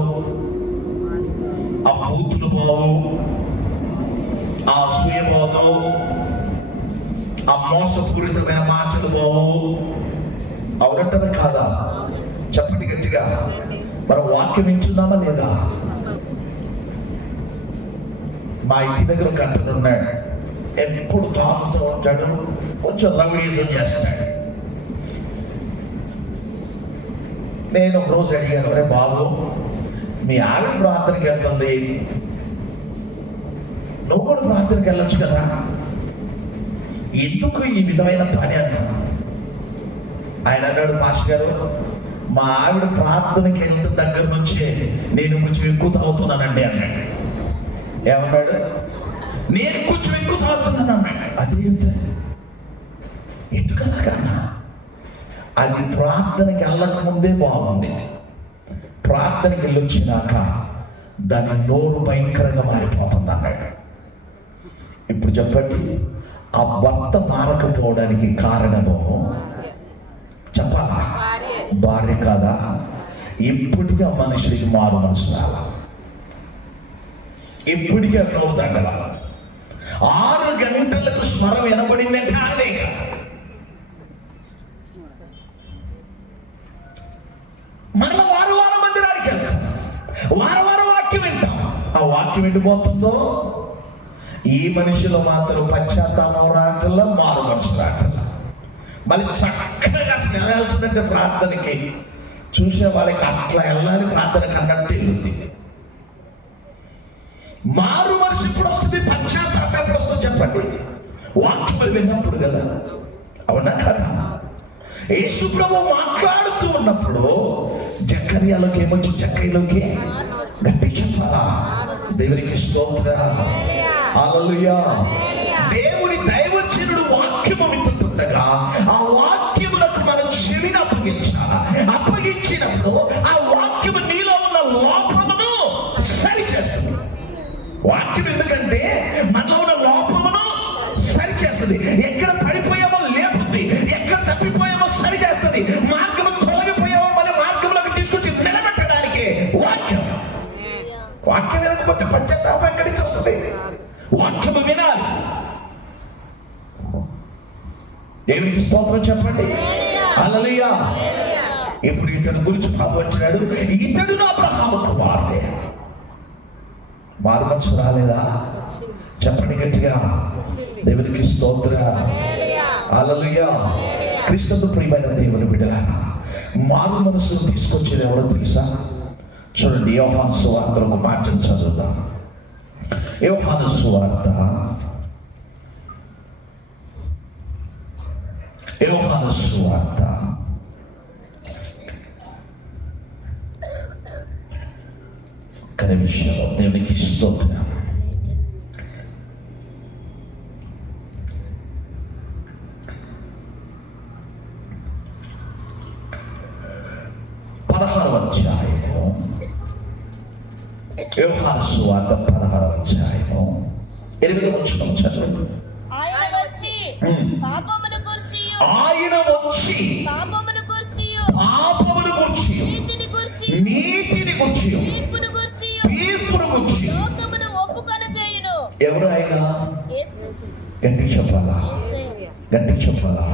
ఆ బూతులు పోవు, ఆ అసూయ పోదు, ఆ మోసపూరితమైన మాటలు పోవు. అవునంటారా కాదా? చెప్పండి గట్టిగా. మనం వాక్యం వింటున్నామా లేదా? మా ఇంటి దగ్గర ఒక అతను ఉన్నాడు, ఎప్పుడు తాగుతూ ఉంటాడు, కొంచెం రవిజం చేస్తాడు. నేను ఒక రోజు అడిగాను, అరే బాబు, మీ ఆవిడ ప్రార్థనకి వెళ్తుంది, నువ్వు కూడా ప్రార్థనకి వెళ్ళొచ్చు కదా, ఎందుకు ఈ విధమైన పని అన్నాను. ఆయన అన్నాడు, మాస్టర్ గారు, మా ఆవిడ ప్రార్థనకి వెళ్తున్న దగ్గర నుంచే నేను కొంచెం ఎక్కువ తాగుతున్నానండి అన్నాడు. ఏమన్నాడు? నేను కొంచెం ఎక్కువ తాగుతున్నాను అన్నాడు. అదేంటి? ఎందుకన్నా? అది ప్రార్థనకి వెళ్ళక ముందే బాగుంది, ప్రార్థనకి వెళ్ళొచ్చినాక దాని నోరు భయంకరంగా మారిపోతుంది అన్నాడు. ఇప్పుడు చెప్పండి, ఆ భర్త మారకపోవడానికి కారణము చెప్పాలా? భార్య కాదా? ఇప్పటికీ ఆ మనుషుడికి మారు మనసు రాలా, ఇప్పటికీ నోరు తగ్గల. 6 గంటలకు స్వరం వినబడిందంటే అదే కదా. మరలా వారం వారం మందిరానికి వెళ్తాం, వారం వారం వాక్యం వింటాం. ఆ వాక్యం ఎండిపోతుందో ఈ మనిషిలో మాత్రం పశ్చాత్తాపం రావట్లా, మారు మనసు రావట్లా. మళ్ళీ చక్కగా ఎలా వెళ్తుందంటే ప్రార్థనకి, చూసే వాళ్ళకి అట్లా వెళ్ళాలి, ప్రార్థనకి అన్నట్టు వెళ్ళింది. మారు మనసు ఎప్పుడు వస్తుంది? పశ్చాత్తాపం ఎప్పుడు వస్తుంది చెప్పండి? వాక్యం విన్నప్పుడు కదా. అవునా కదా? యేసు ప్రభువు మాట్లాడుతూ ఉన్నప్పుడు జకర్యాలోకి ఏమొచ్చు? జక్కయ్యలోకి. గట్టి చెప్పాలా? దేవునికి స్తోత్రం. హల్లెలూయా. దేవుని దైవజనుడు వాక్యము వింటుండగా ఆ వాక్యములకు మనం చెవిని అప్పగించాలా. అప్పగించినప్పుడు ఆ వాక్యము నీలో ఉన్న లోపమును సరిచేస్తుంది. వాక్యం ఎందుకంటే మనలో ఉన్న లోపమును సరిచేస్తుంది. ఎక్కడ పడిపోయామో లేపుద్ది, ఎక్కడ తప్పిపోయామో సరి చేస్తుంది. మార్గము తొలగిపోయామో మళ్ళీ మార్గంలోకి తీసుకొచ్చి నిలబెట్టడానికి వాక్యం. వాక్యం వినకపోతే పశ్చాత్తాపం ఎక్కడి నుంచి వస్తుంది? వాక్యము వినాలి. దేవునికి స్తోత్రం చెప్పండి. హల్లెలూయా. ఇప్పుడు ఇతడు గురించి ప్రభు అంటున్నాడు, ఇతడు అబ్రహాము కుమారుడే. మారు మనసు రాలేదా? చెప్పండి గట్టిగా. దేవునికి స్తోత్రం. హల్లెలూయా. క్రీస్తుకు ప్రియమైన దేవుని బిడ్డలారా, మారు మనసు తీసుకొచ్చేది ఎవరో తెలుసా? చూడండి, యోహాను సువార్తలో ఒక మాటను చదువుదాం. యోహాను సువార్త 1 నిమిషంలో దేవునికి స్తోత్రం. యోహాను సువార్త 16వ అధ్యాయము 8వ వచనం చదవండి. ఆయన వచ్చి పాపమును గూర్చియు ఆయన వచ్చి పాపమును గూర్చియు పాపమును గూర్చి నీతిని గూర్చియు నీతిని గూర్చి తీర్పును గూర్చియు తీర్పును గూర్చి లోకమును ఒప్పుకొన చేయును. ఎవరు ఆయన? యేసు. గట్టి చెప్పాలా? గట్టి చెప్పాలా?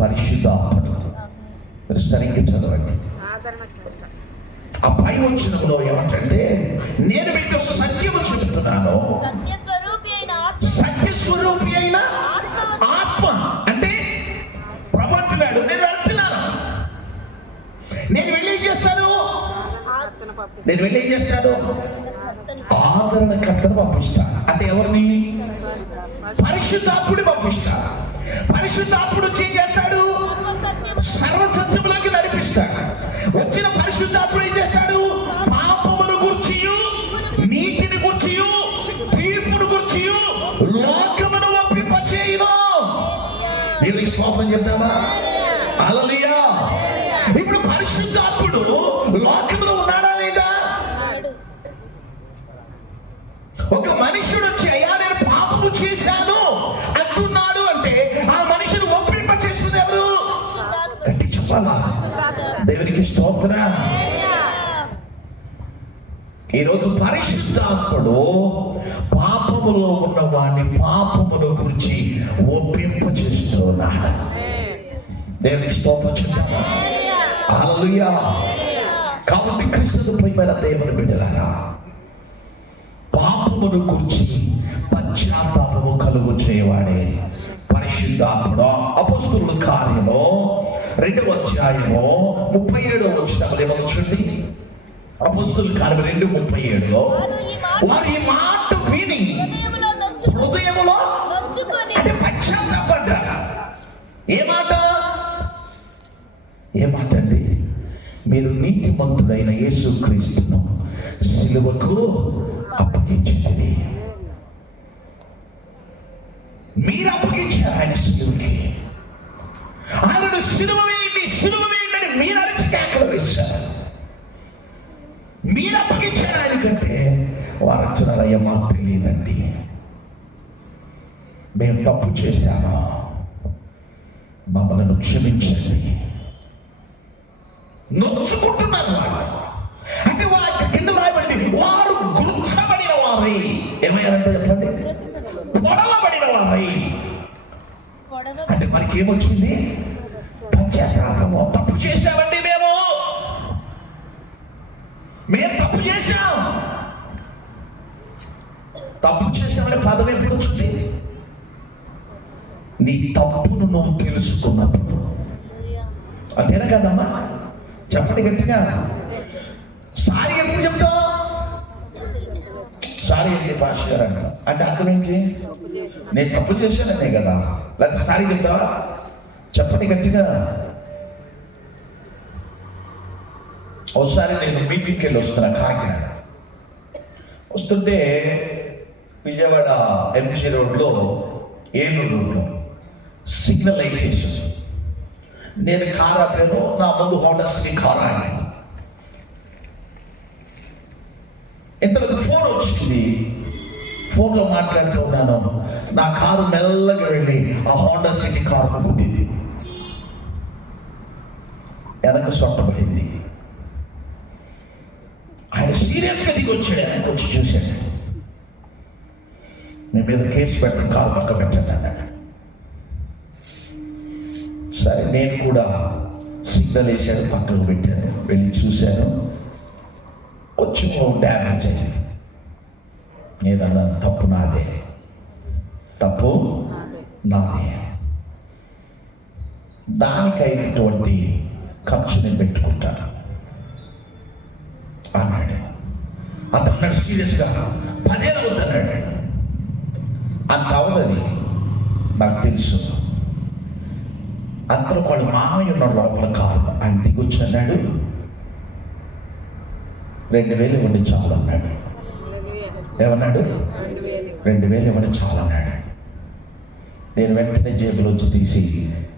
పరిశుద్ధాత్ముడు. మీరు సరిగ్గా చదవండి. ఆ పై వచనంలో ఏమంటే, నేను మీకు సత్యము చెబుతున్నాను, సత్య స్వరూపి అయిన ఆత్మ. అంటే ప్రవర్తనాడు. నేను వెళ్తున్నాను, నేను వెళ్ళి ఏం చేస్తాను? నేను వెళ్ళి ఏం చేస్తాను? ఆదరణకర్తను పంపిస్తా. అంటే ఎవరిని? పరిశుద్ధాత్ముడు పంపిస్తా. పరిశుద్ధాత్ముడు ఏం చేస్తాడు? సర్వసత్యములోకి నడిపిస్తాడు. వచ్చిన పరిశుద్ధాత్ముడు ఏం చేస్తాడు? పాపమును గూర్చియు నీతిని గూర్చియు తీర్పును గూర్చియు లోకమును ఒప్పింపచేయును. మీరు స్తోత్రం చెప్తామా? హల్లెలూయా. ఇప్పుడు పరిశుద్ధాత్ముడు లోకములో ఉన్నాడా లేదా? ఒక మనుషుడు వచ్చి అయ్యా నేను పాపము చేశాను అంటున్నాడు అంటే ఆ మనిషిని ఒప్పింప చేస్తుంది ఎవరు? గట్టి చెప్పాలా? దేవునికి స్తోత్రం. ఈరోజు పరిశుద్ధాత్ముడు పాపములో ఉన్న వాడిని పాపమును గురించి ఒప్పింప చేస్తున్నాడు. దేవునికి స్తోత్రం చెప్పాలా? హల్లెలూయా. కాబట్టి క్రీస్తు ప్రియమైన దేవుని బిడ్డలారా, పాపమును గురించి పశ్చాత్తాపము కలుగు చేయవాడే పరిశుద్ధాత్ముడు. అపొస్తలుల కార్యము 2వ అధ్యాయము 37వ వచనం చూడండి. అపొస్తలుల కార్యము 2:37లో వారు ఈ మాట విని హృదయములో అంటే పశ్చాత్తాపడ్డారు. ఏ మాట? ఏ మాట అండి? మీరు నీతిమంతుడైన యేసుక్రీస్తును సిలువకు అప్పగించింది. మీరు అప్పగించారు ఆయన సిలువకి. ఆయనను సిలువ వేయండి, సిలువ వేయండి మీరు అరిచి కేకలు వేశారు. మీరు అప్పగించారు ఆయన కంటే వారు అంటున్నారు, అయ్యా మాకు తెలియదండి, మేము తప్పు చేశాము, మమ్మల్ని క్షమించండి. నొచ్చుకుంటున్నారు వాళ్ళు. అంటే వారి కింద రాయబడింది వారు గుర్చబడిన వారై. ఏమయ్యారంటే చెప్పండి? పొడవబడిన వారై. అంటే మనకి ఏమొచ్చింది? పశ్చాత్తాపము. తప్పు చేశామండి, మేము తప్పు చేశాం. తప్పు చేశామనే పదం ఎప్పుడు వచ్చింది? నీ తప్పును నువ్వు తెలుసుకున్నప్పుడు. అంతేనా కదమ్మా? చెప్పండి గట్టిగా. సారీ ఎప్పుడు చెప్తావు? సారీ అండి పాష గారు అంట. అంటే అర్థం ఏంటి? నేను తప్పు చేశాననే కదా. లేకపోతే సారీ చెప్తావా? చెప్పండి గట్టిగా. ఒకసారి నేను మీటింగ్కి వెళ్ళి వస్తున్నా కాకినాడ. వస్తుంటే విజయవాడ ఎంజీ రోడ్లో ఏలూరు రోడ్లో సిగ్నల్ లైట్ వేసేసి నేను కార్ ఆపాను. నా ముందు హోండా సిటీ కార్ ఆడాను. ఇంతకు ఫోన్ వచ్చింది. ఫోన్లో మాట్లాడుతూ ఉన్నాను. నా కారు మెల్లగా వెళ్ళి ఆ హోండా సిటీ కారు గుద్దింది. వెనక సొట్టబడింది. ఆయన సీరియస్గా దిగి వచ్చాడు. ఆయన వచ్చి చూశాడు. మీ మీద కేసు పెట్టడం, కారు పక్క పెట్టండి అన్నాడు. సరే నేను కూడా సిగ్నల్ వేసాడు, పక్కకు పెట్టాను. వెళ్ళి చూశాను. కొంచెం డ్యామేజ్ అయ్యింది. ఏదన్నా తప్పు నాదే, తప్పు నాదే. దానికి అయినటువంటి ఖర్చు నేను పెట్టుకుంటాను అన్నాడు. అతను అన్నాడు సీరియస్గా, 10,000 అవుతున్నాడు. అంత అవదని నాకు తెలుసు. అంతలో వాళ్ళు మామయ్య ఉన్నాడు లోపల కారు. ఆయన దిగొచ్చి అన్నాడు, 2,000 ఇవ్వండి చాలు అన్నాడు. ఏమన్నాడు? 2,000 ఇవ్వండి చాలు అన్నాడు. నేను వెంటనే జేబులోంచి తీసి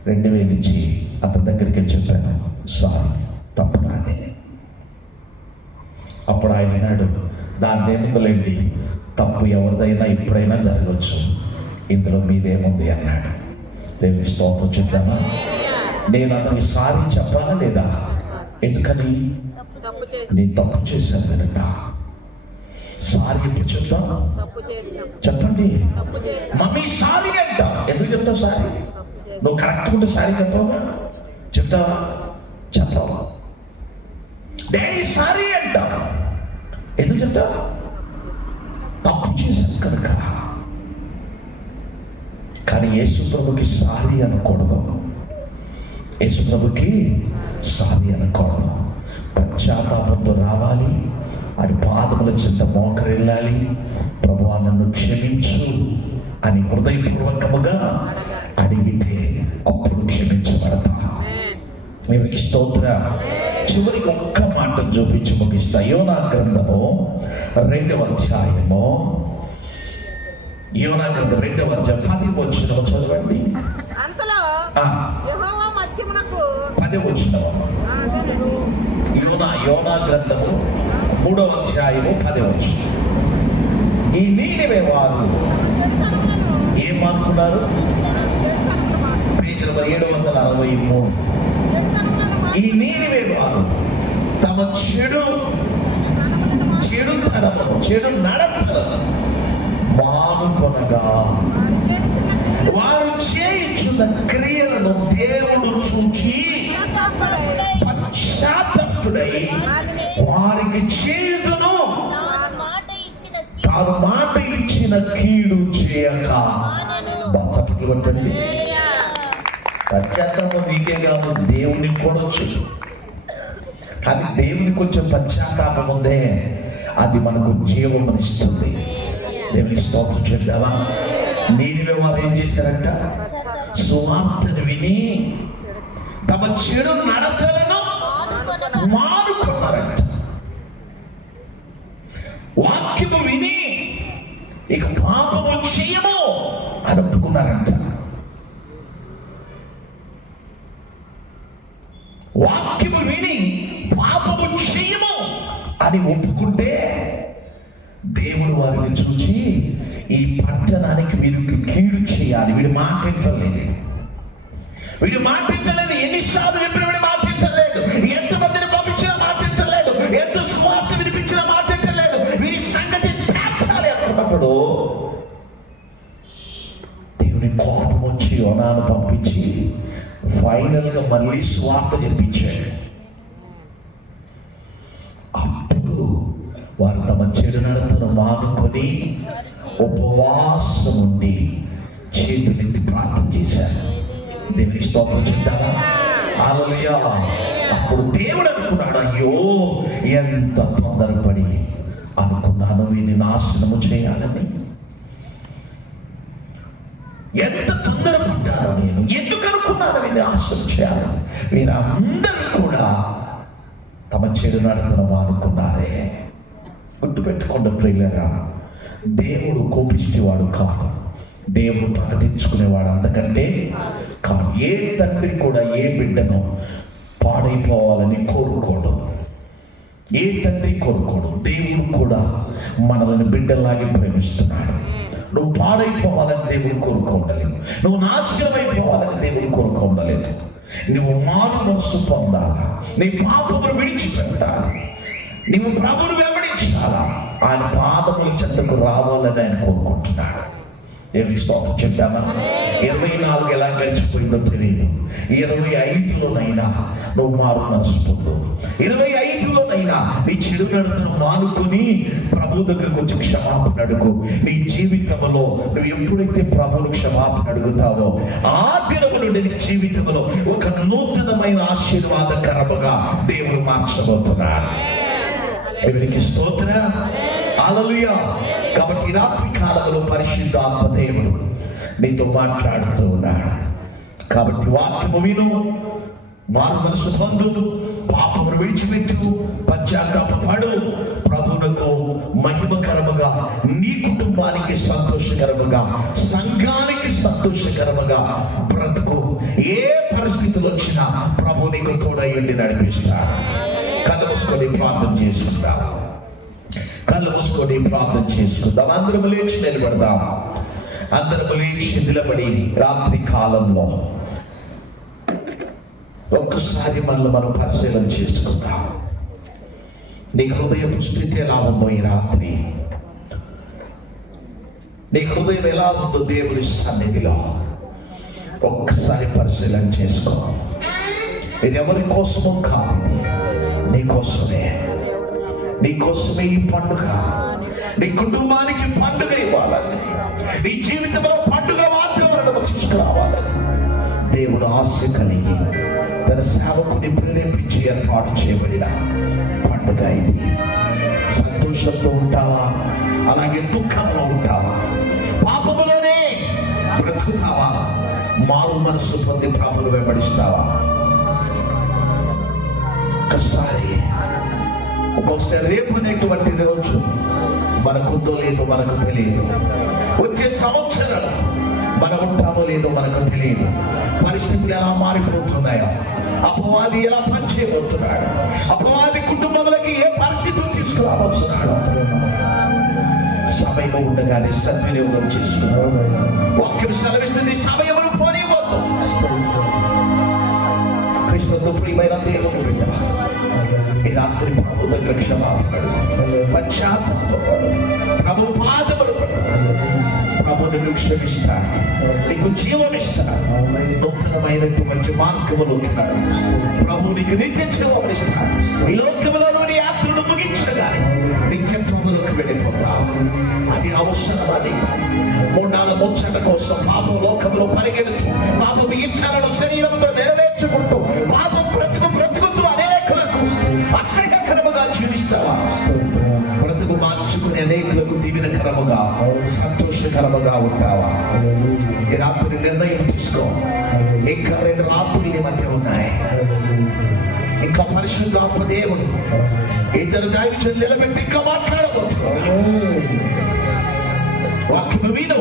2,000 ఇచ్చి అతని దగ్గరికి వెళ్ళి చెప్పాను, సారీ తప్పు నాదే. అప్పుడు ఆయన అన్నాడు, దాన్ని ఏముందులేండి, తప్పు ఎవరిదైనా ఎప్పుడైనా జరగవచ్చు, ఇందులో మీదేముంది అన్నాడు. దేవుని స్తోత్రం చెప్తామా? నేను అతనికి సారీ చెప్పాలా లేదా? ఎందుకని? తప్పు చేసి నేను తప్పు చేశాను కనుక. సారీ ఎప్పుడు చెప్తాం? తప్పు చేసినాం. చెప్పండి. తప్పు చేసినాం. మమ్మీ సారీ అంట. ఎందుకు చెప్తావు సారీ? నువ్వు కరెక్ట్ ఉంటే సారీ చెప్పావా? చెప్తావా? చెప్పావా? డాడీ సారీ అంట. ఎందుకు చెప్తావా? తప్పు చేశాను కనుక. కానీ యేసు ప్రభుకి సారీ అనకూడదు. యేసు ప్రభుకి సారీ అనకూడదు. పశ్చాత్తాపంతో రావాలి, అది పాదముల చెంత మోకరిల్లాలి. ప్రభువా నన్ను క్షమించు అని హృదయపూర్వకముగా అడిగితే అప్పుడు క్షమించబడతా. దేవునికి స్తోత్రం. చివరికి ఒక్క మాట చూపించి ముగిస్తా. యోనా గ్రంథము 2వ అధ్యాయము, యోనా గ్రంథం 2వ అధ్యాయం 10వ వచనం చదవండి. అంతలో యెహోవా మధ్యమునకు 10వ వచనం. యోనా గ్రంథము 3వ అధ్యాయము 10వ వచనం. ఈ నీనివే వారు ఏం అనుకున్నారు? Page number 763. ఈ నీనివే వారు తమ చెడు నడతలను మానుకొనగా వారు చేయించున్న క్రియలను దేవుడు చూచి పశ్చాత్తపుడై వారికి చేయుదును, తాను మాట ఇచ్చిన కీడు చేయక. చప్పట్లు కొట్టండి. పశ్చాత్తాపం నీకే కాదు, దేవునికి కూడా వచ్చు. కానీ దేవునికి కొంచెం పశ్చాత్తాపం ఉందే, అది మనకు జీవం ఇస్తుంది. దేవునికి స్తోత్రం చేద్దామా? నీనివే వారు ఏం చేశారంట? సువార్తను విని తమ చెడు నడతలను మానుకున్నారంట. వాక్యము విని ఇక పాపము చేయము అని ఒప్పుకున్నారంట. వాక్యము విని పాపము చేయము అని ఒప్పుకుంటే దేవుడు వారిని చూసి ఈ పట్టణానికి వీరికి కీడు చేయాలి. వీడు మాటించలేదు. ఎన్నిసార్లు చెప్పిన వీడు మాటించలేదు. ఎంతమందిని పంపించినా మాటించలేదు. ఎంత స్వార్థ వినిపించినా మాటించలేదు. వీడి సంగతి తేల్చాలి అనుకున్నప్పుడు దేవుని కోపం వచ్చి యోనాను పంపించి ఫైనల్ గా మళ్ళీ స్వార్థ చెప్పించాడు. అప్పుడు వారు తమ చెడు నడతను మానుకొని ఉపవాసం ఉండి చేతులెత్తి ప్రార్థన చేశారు. దేవుని స్తోత్రం చెప్తారా? హల్లెలూయా. అప్పుడు దేవుడు అనుకున్నాడు, అయ్యో ఎంత తొందరపడి అనుకున్నాను వీరిని నాశనము చేయాలని. ఎంత తొందరపడ్డాను నేను, ఎందుకు అనుకున్నాను వీరిని నాశనం చేయాలని. వీరందరూ కూడా తమ చెడు నడతను మానుకున్నారే. గుర్తుపెట్టుకోండి ప్రియులారా, దేవుడు కోపించేవాడు కాదు, దేవుడు ప్రకటించుకునేవాడు అంతకంటే కాదు. ఏ తండ్రి కూడా ఏ బిడ్డను పాడైపోవాలని కోరుకోడు. ఏ తండ్రి కోరుకోడు. దేవుడు కూడా మనల్ని బిడ్డలాగే ప్రేమిస్తున్నాడు. నువ్వు పాడైపోవాలని దేవుడు కోరుకోవడలేదు. నువ్వు నాశనం అయిపోవాలని దేవుడు కోరుకోవడలేదు. నువ్వు మారు మనసు పొందాలి. నీ పాపమును విడిచిపెట్టాలి. నువ్వు ప్రభువును వెంబడించాలా. ఆయన పాదముల చెంతకు రావాలని ఆయన కోరుకుంటున్నాడు. ఏమి స్తోత్రం చెప్తామా? 24 ఎలా గడిచిపోయిందో తెలియదు. 25లోనైనా నువ్వు మారు మనసు పొందు. 25లోనైనా నీ చెడు నడతను మానుకొని ప్రభు దగ్గరకు వచ్చి క్షమాపణ అడుగు. నీ జీవితంలో నువ్వు ఎప్పుడైతే ప్రభువును క్షమాపణ అడుగుతావో ఆ దినము నుండి నీ జీవితంలో ఒక నూతనమైన ఆశీర్వాదకరముగా దేవుడు మార్చబోతున్నాడు. దేవునికి స్తోత్రం. హల్లెలూయా. కాబట్టి రాత్రి కాలంలో పరిశుద్ధాత్మ దేవుడు నీతో మాట్లాడుతూ ఉన్నాడు. కాబట్టి వాక్యము విను, మారు మనసు పొందు, పాపమును విడిచిపెట్టు, పశ్చాత్తాపపడు, ప్రభువునకు మహిమకరముగా, నీ కుటుంబానికి సంతోషకరముగా, సంఘానికి సంతోషకరముగా బ్రతుకు. ఏ పరిస్థితులు వచ్చినా ప్రభు నీకు తోడై ఉండి నడిపిస్తాడు. కళ్ళు మూసుకొని ప్రార్థన చేసుకుంటావు. కళ్ళు మూసుకొని ప్రార్థన చేసుకుందాం. అందరం లేచి నిలబడదాం. అందరం లేచి నిలబడి రాత్రి కాలంలో ఒక్కసారి మనం పరిశీలన చేసుకుందాం. నీ హృదయం స్థితి ఎలా ఉందో ఈ రాత్రి, నీ హృదయం ఎలా ఉందో దేవుని సన్నిధిలో ఒక్కసారి పరిశీలన చేసుకో. ఇది ఎవరి కోసమో కాదు, నీ కోసమే. నీ కోసమే ఈ పండుగ. నీ కుటుంబానికి పండుగ ఇవ్వాలని, నీ జీవితంలో పండుగ వాతావరణం తీసుకురావాలని దేవుడు ఆశ కలిగి తన సేవకుని ప్రేరేపించి ఏర్పాటు చేయబడిన పండుగ ఇది. సంతోషంతో ఉంటావా? అలాగే దుఃఖంలో ఉంటావా? పాపములోనే బ్రతుకుతావా? మారు మనసు పొంది ప్రభువును వెంబడిస్తావా? ఒక్కసారి బహుశా రేపు అనేటువంటి రోజు మనకుందో లేదో మనకు తెలియదు. వచ్చే సంవత్సరం మనం ఉంటామో లేదో మనకు తెలియదు. పరిస్థితులు ఎలా మారిపోతున్నాయో, అపవాది ఎలా పనిచేయబోతున్నాడు, అపవాది కుటుంబాలకి ఏ పరిస్థితులు తీసుకురాబోతున్నాడు. సమయం ఉండగానే సద్వినియోగం చేసుకున్నాడు. వాక్యం సెలవిస్తుంది, సమయమును పోనివ్వద్దు. క్రీస్తుతో ప్రియమైన దేవుని బిడ్డ, ఈ రాత్రి ప్రభు దగ్గర క్షమాపణలు, పశ్చాత్తాపపడు, ప్రభు పాదములు పడు. ప్రభు నిన్ను క్షమిస్తాడు, నీకు జీవం ఇస్తాడు, నూతనమైనటువంటి మార్గములు ఉంటాడు. ప్రభు నీకు నిత్య జీవం ఇస్తాడు. ఈ లోకములో నీ యాత్రను ముగించగానే నిత్యత్వములకు వెళ్ళిపోతావు. అది అవసరమని మూడాల ముచ్చట కోసం పాపం లోకంలో పరిగెడుతూ, పాపం ఇచ్చాలను శరీరంతో నెరవేర్చుకుంటూ, పాపం బ్రతుకుతూ అనేకులకు అసహ్యకరముగా జీవిస్తావా? బ్రతుకు మార్చుకుని అనేకులకు దీవెనకరముగా సంతోషకరముగా ఉంటావా? ఈ రాత్రి నిర్ణయం తీసుకో. ఇంకా 2 రాత్రులు ఈ మధ్య ఉన్నాయి. ఇంకా పరిశుద్ధాత్మ దేవుడు ఇద్దరు దైవజనులు నిలబెట్టి ఇంకా మాట్లాడబోతున్నాడు. వాక్యం విను.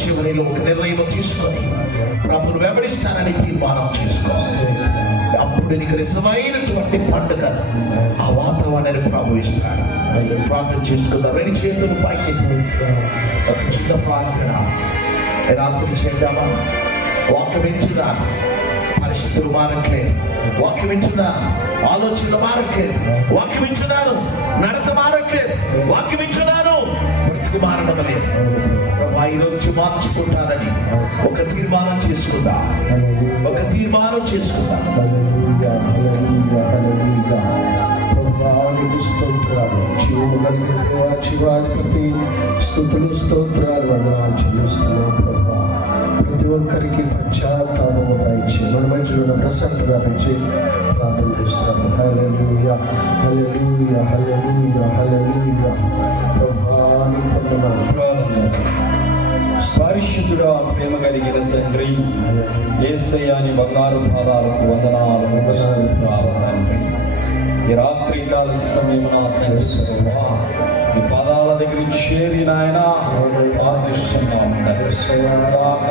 చివరిలో ఒక నిర్ణయం తీసుకొని ప్రభువును వెంబడిస్తానని తీర్మానం చేసుకో. అప్పుడు నీకు నిజమైనటువంటి పండుగ ఆ వాతావరణాన్ని ప్రభు ఇస్తాడు. ప్రార్థన చేసుకుందాం. 2 చేతులు పైకి. ఒక చిన్న ప్రార్థన రాత్రి చేద్దామా? వాక్యం ఇచ్చుదా? పరిస్థితులు మారట్లేదు. వాక్యం ఇచ్చుదా? ఆలోచనలు మారట్లేదు. వాక్యం ఇచ్చున్నాను, నడత మారట్లేదు. వాక్యం ఇచ్చున్నాను, బ్రతుకు మారడం లేదు. ఈరోజు మార్చుకుంటానని ఒక తీర్మానం చేసుకుందా. ఒక తీర్మానం చేసుకుందా. జీవాధిపతి స్తుతులు స్తోత్రాలు వందనాలు చెల్లిస్తున్నాం ప్రభా. ప్రతి ఒక్కరికి పశ్చాత్తాపము దయచే. మన మధ్యలో ఉన్న ప్రశాంత్ గారి నుంచి ప్రార్థన చేస్తాను. హల్లెలూయా, హల్లెలూయా, హల్లెలూయా, హల్లెలూయా. ప్రభా నీకు వందనాలు. పరిశుద్ధుడా, ప్రేమ కలిగిన తండ్రి, యేసయ్యాని బంగారు పాదాలకు వందనాలు. ఈ రాత్రి కాల సమయం నా తండ్రి, ఈ పాదాల దగ్గర చేరి నాయన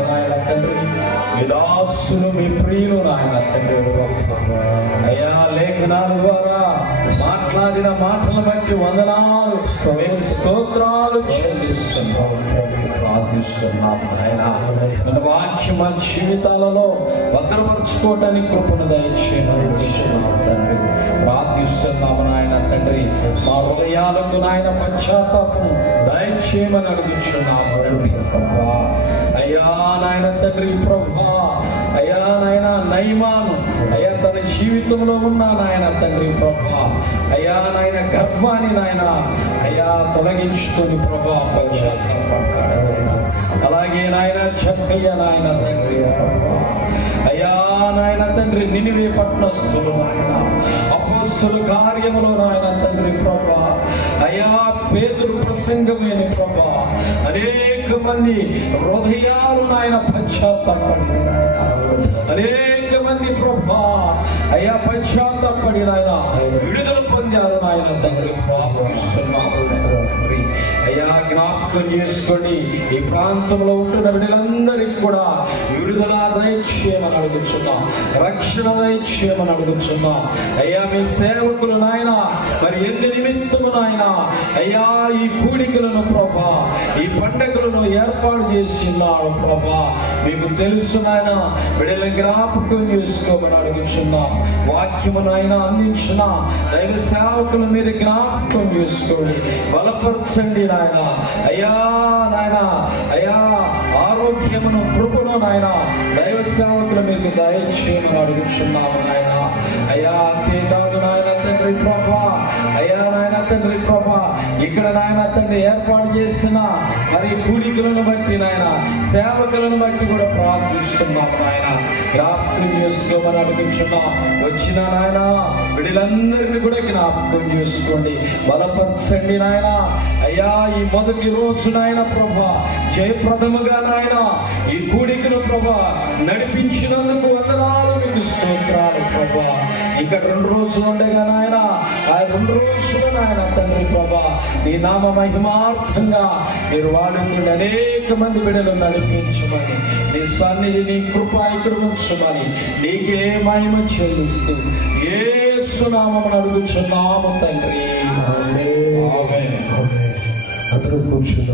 నాయన తండ్రి, మీ దాసులు, మీ ప్రియులు నాయన తండ్రి, అయ్యా లేఖనాల ద్వారా మాట్లాడిన మాటలు బట్టి వందనాలు, స్తోత్రాలు చెల్లిస్తున్నాం, ప్రార్థిస్తున్నాం నాయన. మన వాక్యం మన జీవితాలలో భద్రపరచుకోవడానికి కృపను దయచేయండి తండ్రి. ప్రార్థిస్తున్నాము నాయన తండ్రి, మా హృదయాలకు నాయన పశ్చాత్తాపం దయచేయమని అడుగుతున్నాము ప్రభా. అయ్యా నాయన తండ్రి ప్రభా, అయ్యా నాయన నయమాను అయ్యా తన జీవితంలో ఉన్న నాయన తండ్రి ప్రభా, అయ్యా నాయన గర్వాన్ని నాయన అయ్యా తొలగించుకొని ప్రభా పశ్చాత్తాపడ్డాడు. అలాగే నాయన చక్కయ్య నాయన తండ్రి ప్రభా, అయ్యా నాయన తండ్రి నినివే పట్టణస్థులు నాయన అపోస్తలుల కార్యములో నాయన తండ్రి ప్రభా, అయ్యా పేతురు ప్రసంగమైన ప్రభా, అనేక మంది హృదయాలు నాయన పశ్చాత్తాపడి అనేక మంది ప్రభా అయ్యా పశ్చాత్తాపడి నాయన విడుదల పొందారు నాయన తండ్రి. అయ్యా జ్ఞాపకం చేసుకొని ఈ ప్రాంతంలో ఉంటున్న వీళ్ళందరికీ కూడా విడుదల దయచేయమని అడుగుతున్నాం, రక్షణ దయచేయమని అడుగుతున్నాం. అయ్యా మీ సేవకులు నాయన మరి ఎందు నిమిత్తము నాయన అయ్యా ఈ కూడికలను ప్రభా, ఈ పండగలను ఏర్పాటు చేస్తున్నాడు ప్రభా. మీకు తెలుసు నాయన, బిడ్డల జ్ఞాపకం చేసుకోమని అడుగుచున్నాం. వాక్యమును ఆయన అందించిన దైవ సేవకులు మీరు జ్ఞాపకం చేసుకోండి, బలపరచండి నాయన. అయ్యా నాయన, అయ్యా ఆరోగ్యమును కృపను నాయన దైవ సేవకులు మీకు దయచేయమని అడుగుచున్నాము నాయన. అయ్యా అంతేకాదు నాయన తండ్రి ప్రభా, అయ్యా నాయన తండ్రి ప్రభా, ఇక్కడ నాయన తండ్రి ఏర్పాటు చేసిన మరి కూడికలను బట్టి నాయన సేవకులను బట్టి కూడా ప్రార్థిస్తున్నాము నాయన. జ్ఞాపకం చేసుకోమని అడుగుచున్నాం. వచ్చిన నాయన వీళ్ళందరినీ కూడా జ్ఞాపకం చేసుకోండి, బలపరచండి నాయన. అయ్యా ఈ మొదటి రోజు నాయన ప్రభా జయప్రదముగా నాయన ఈ కూడికను ప్రభా నడిపించినందుకు వందనాలు, మీకు స్తోత్రాలు ప్రభా. ఇక 2 రోజులు ఉండగా నాయన ఆ 2 రోజులు నాయన తండ్రి ప్రభా నీ నామ మహిమార్థంగా మీరు వాడుకుని అనేక మంది బిడ్డలు నడిపించమని, నీ సన్నిధి నీ కృప ఇక్కడ ఉంచమని నీకే మహిమ చెల్లిస్తూ యేసు నామమున అడుగుచున్నాము తండ్రి. ఆమేన్. అందరూ కూర్చున్నాం.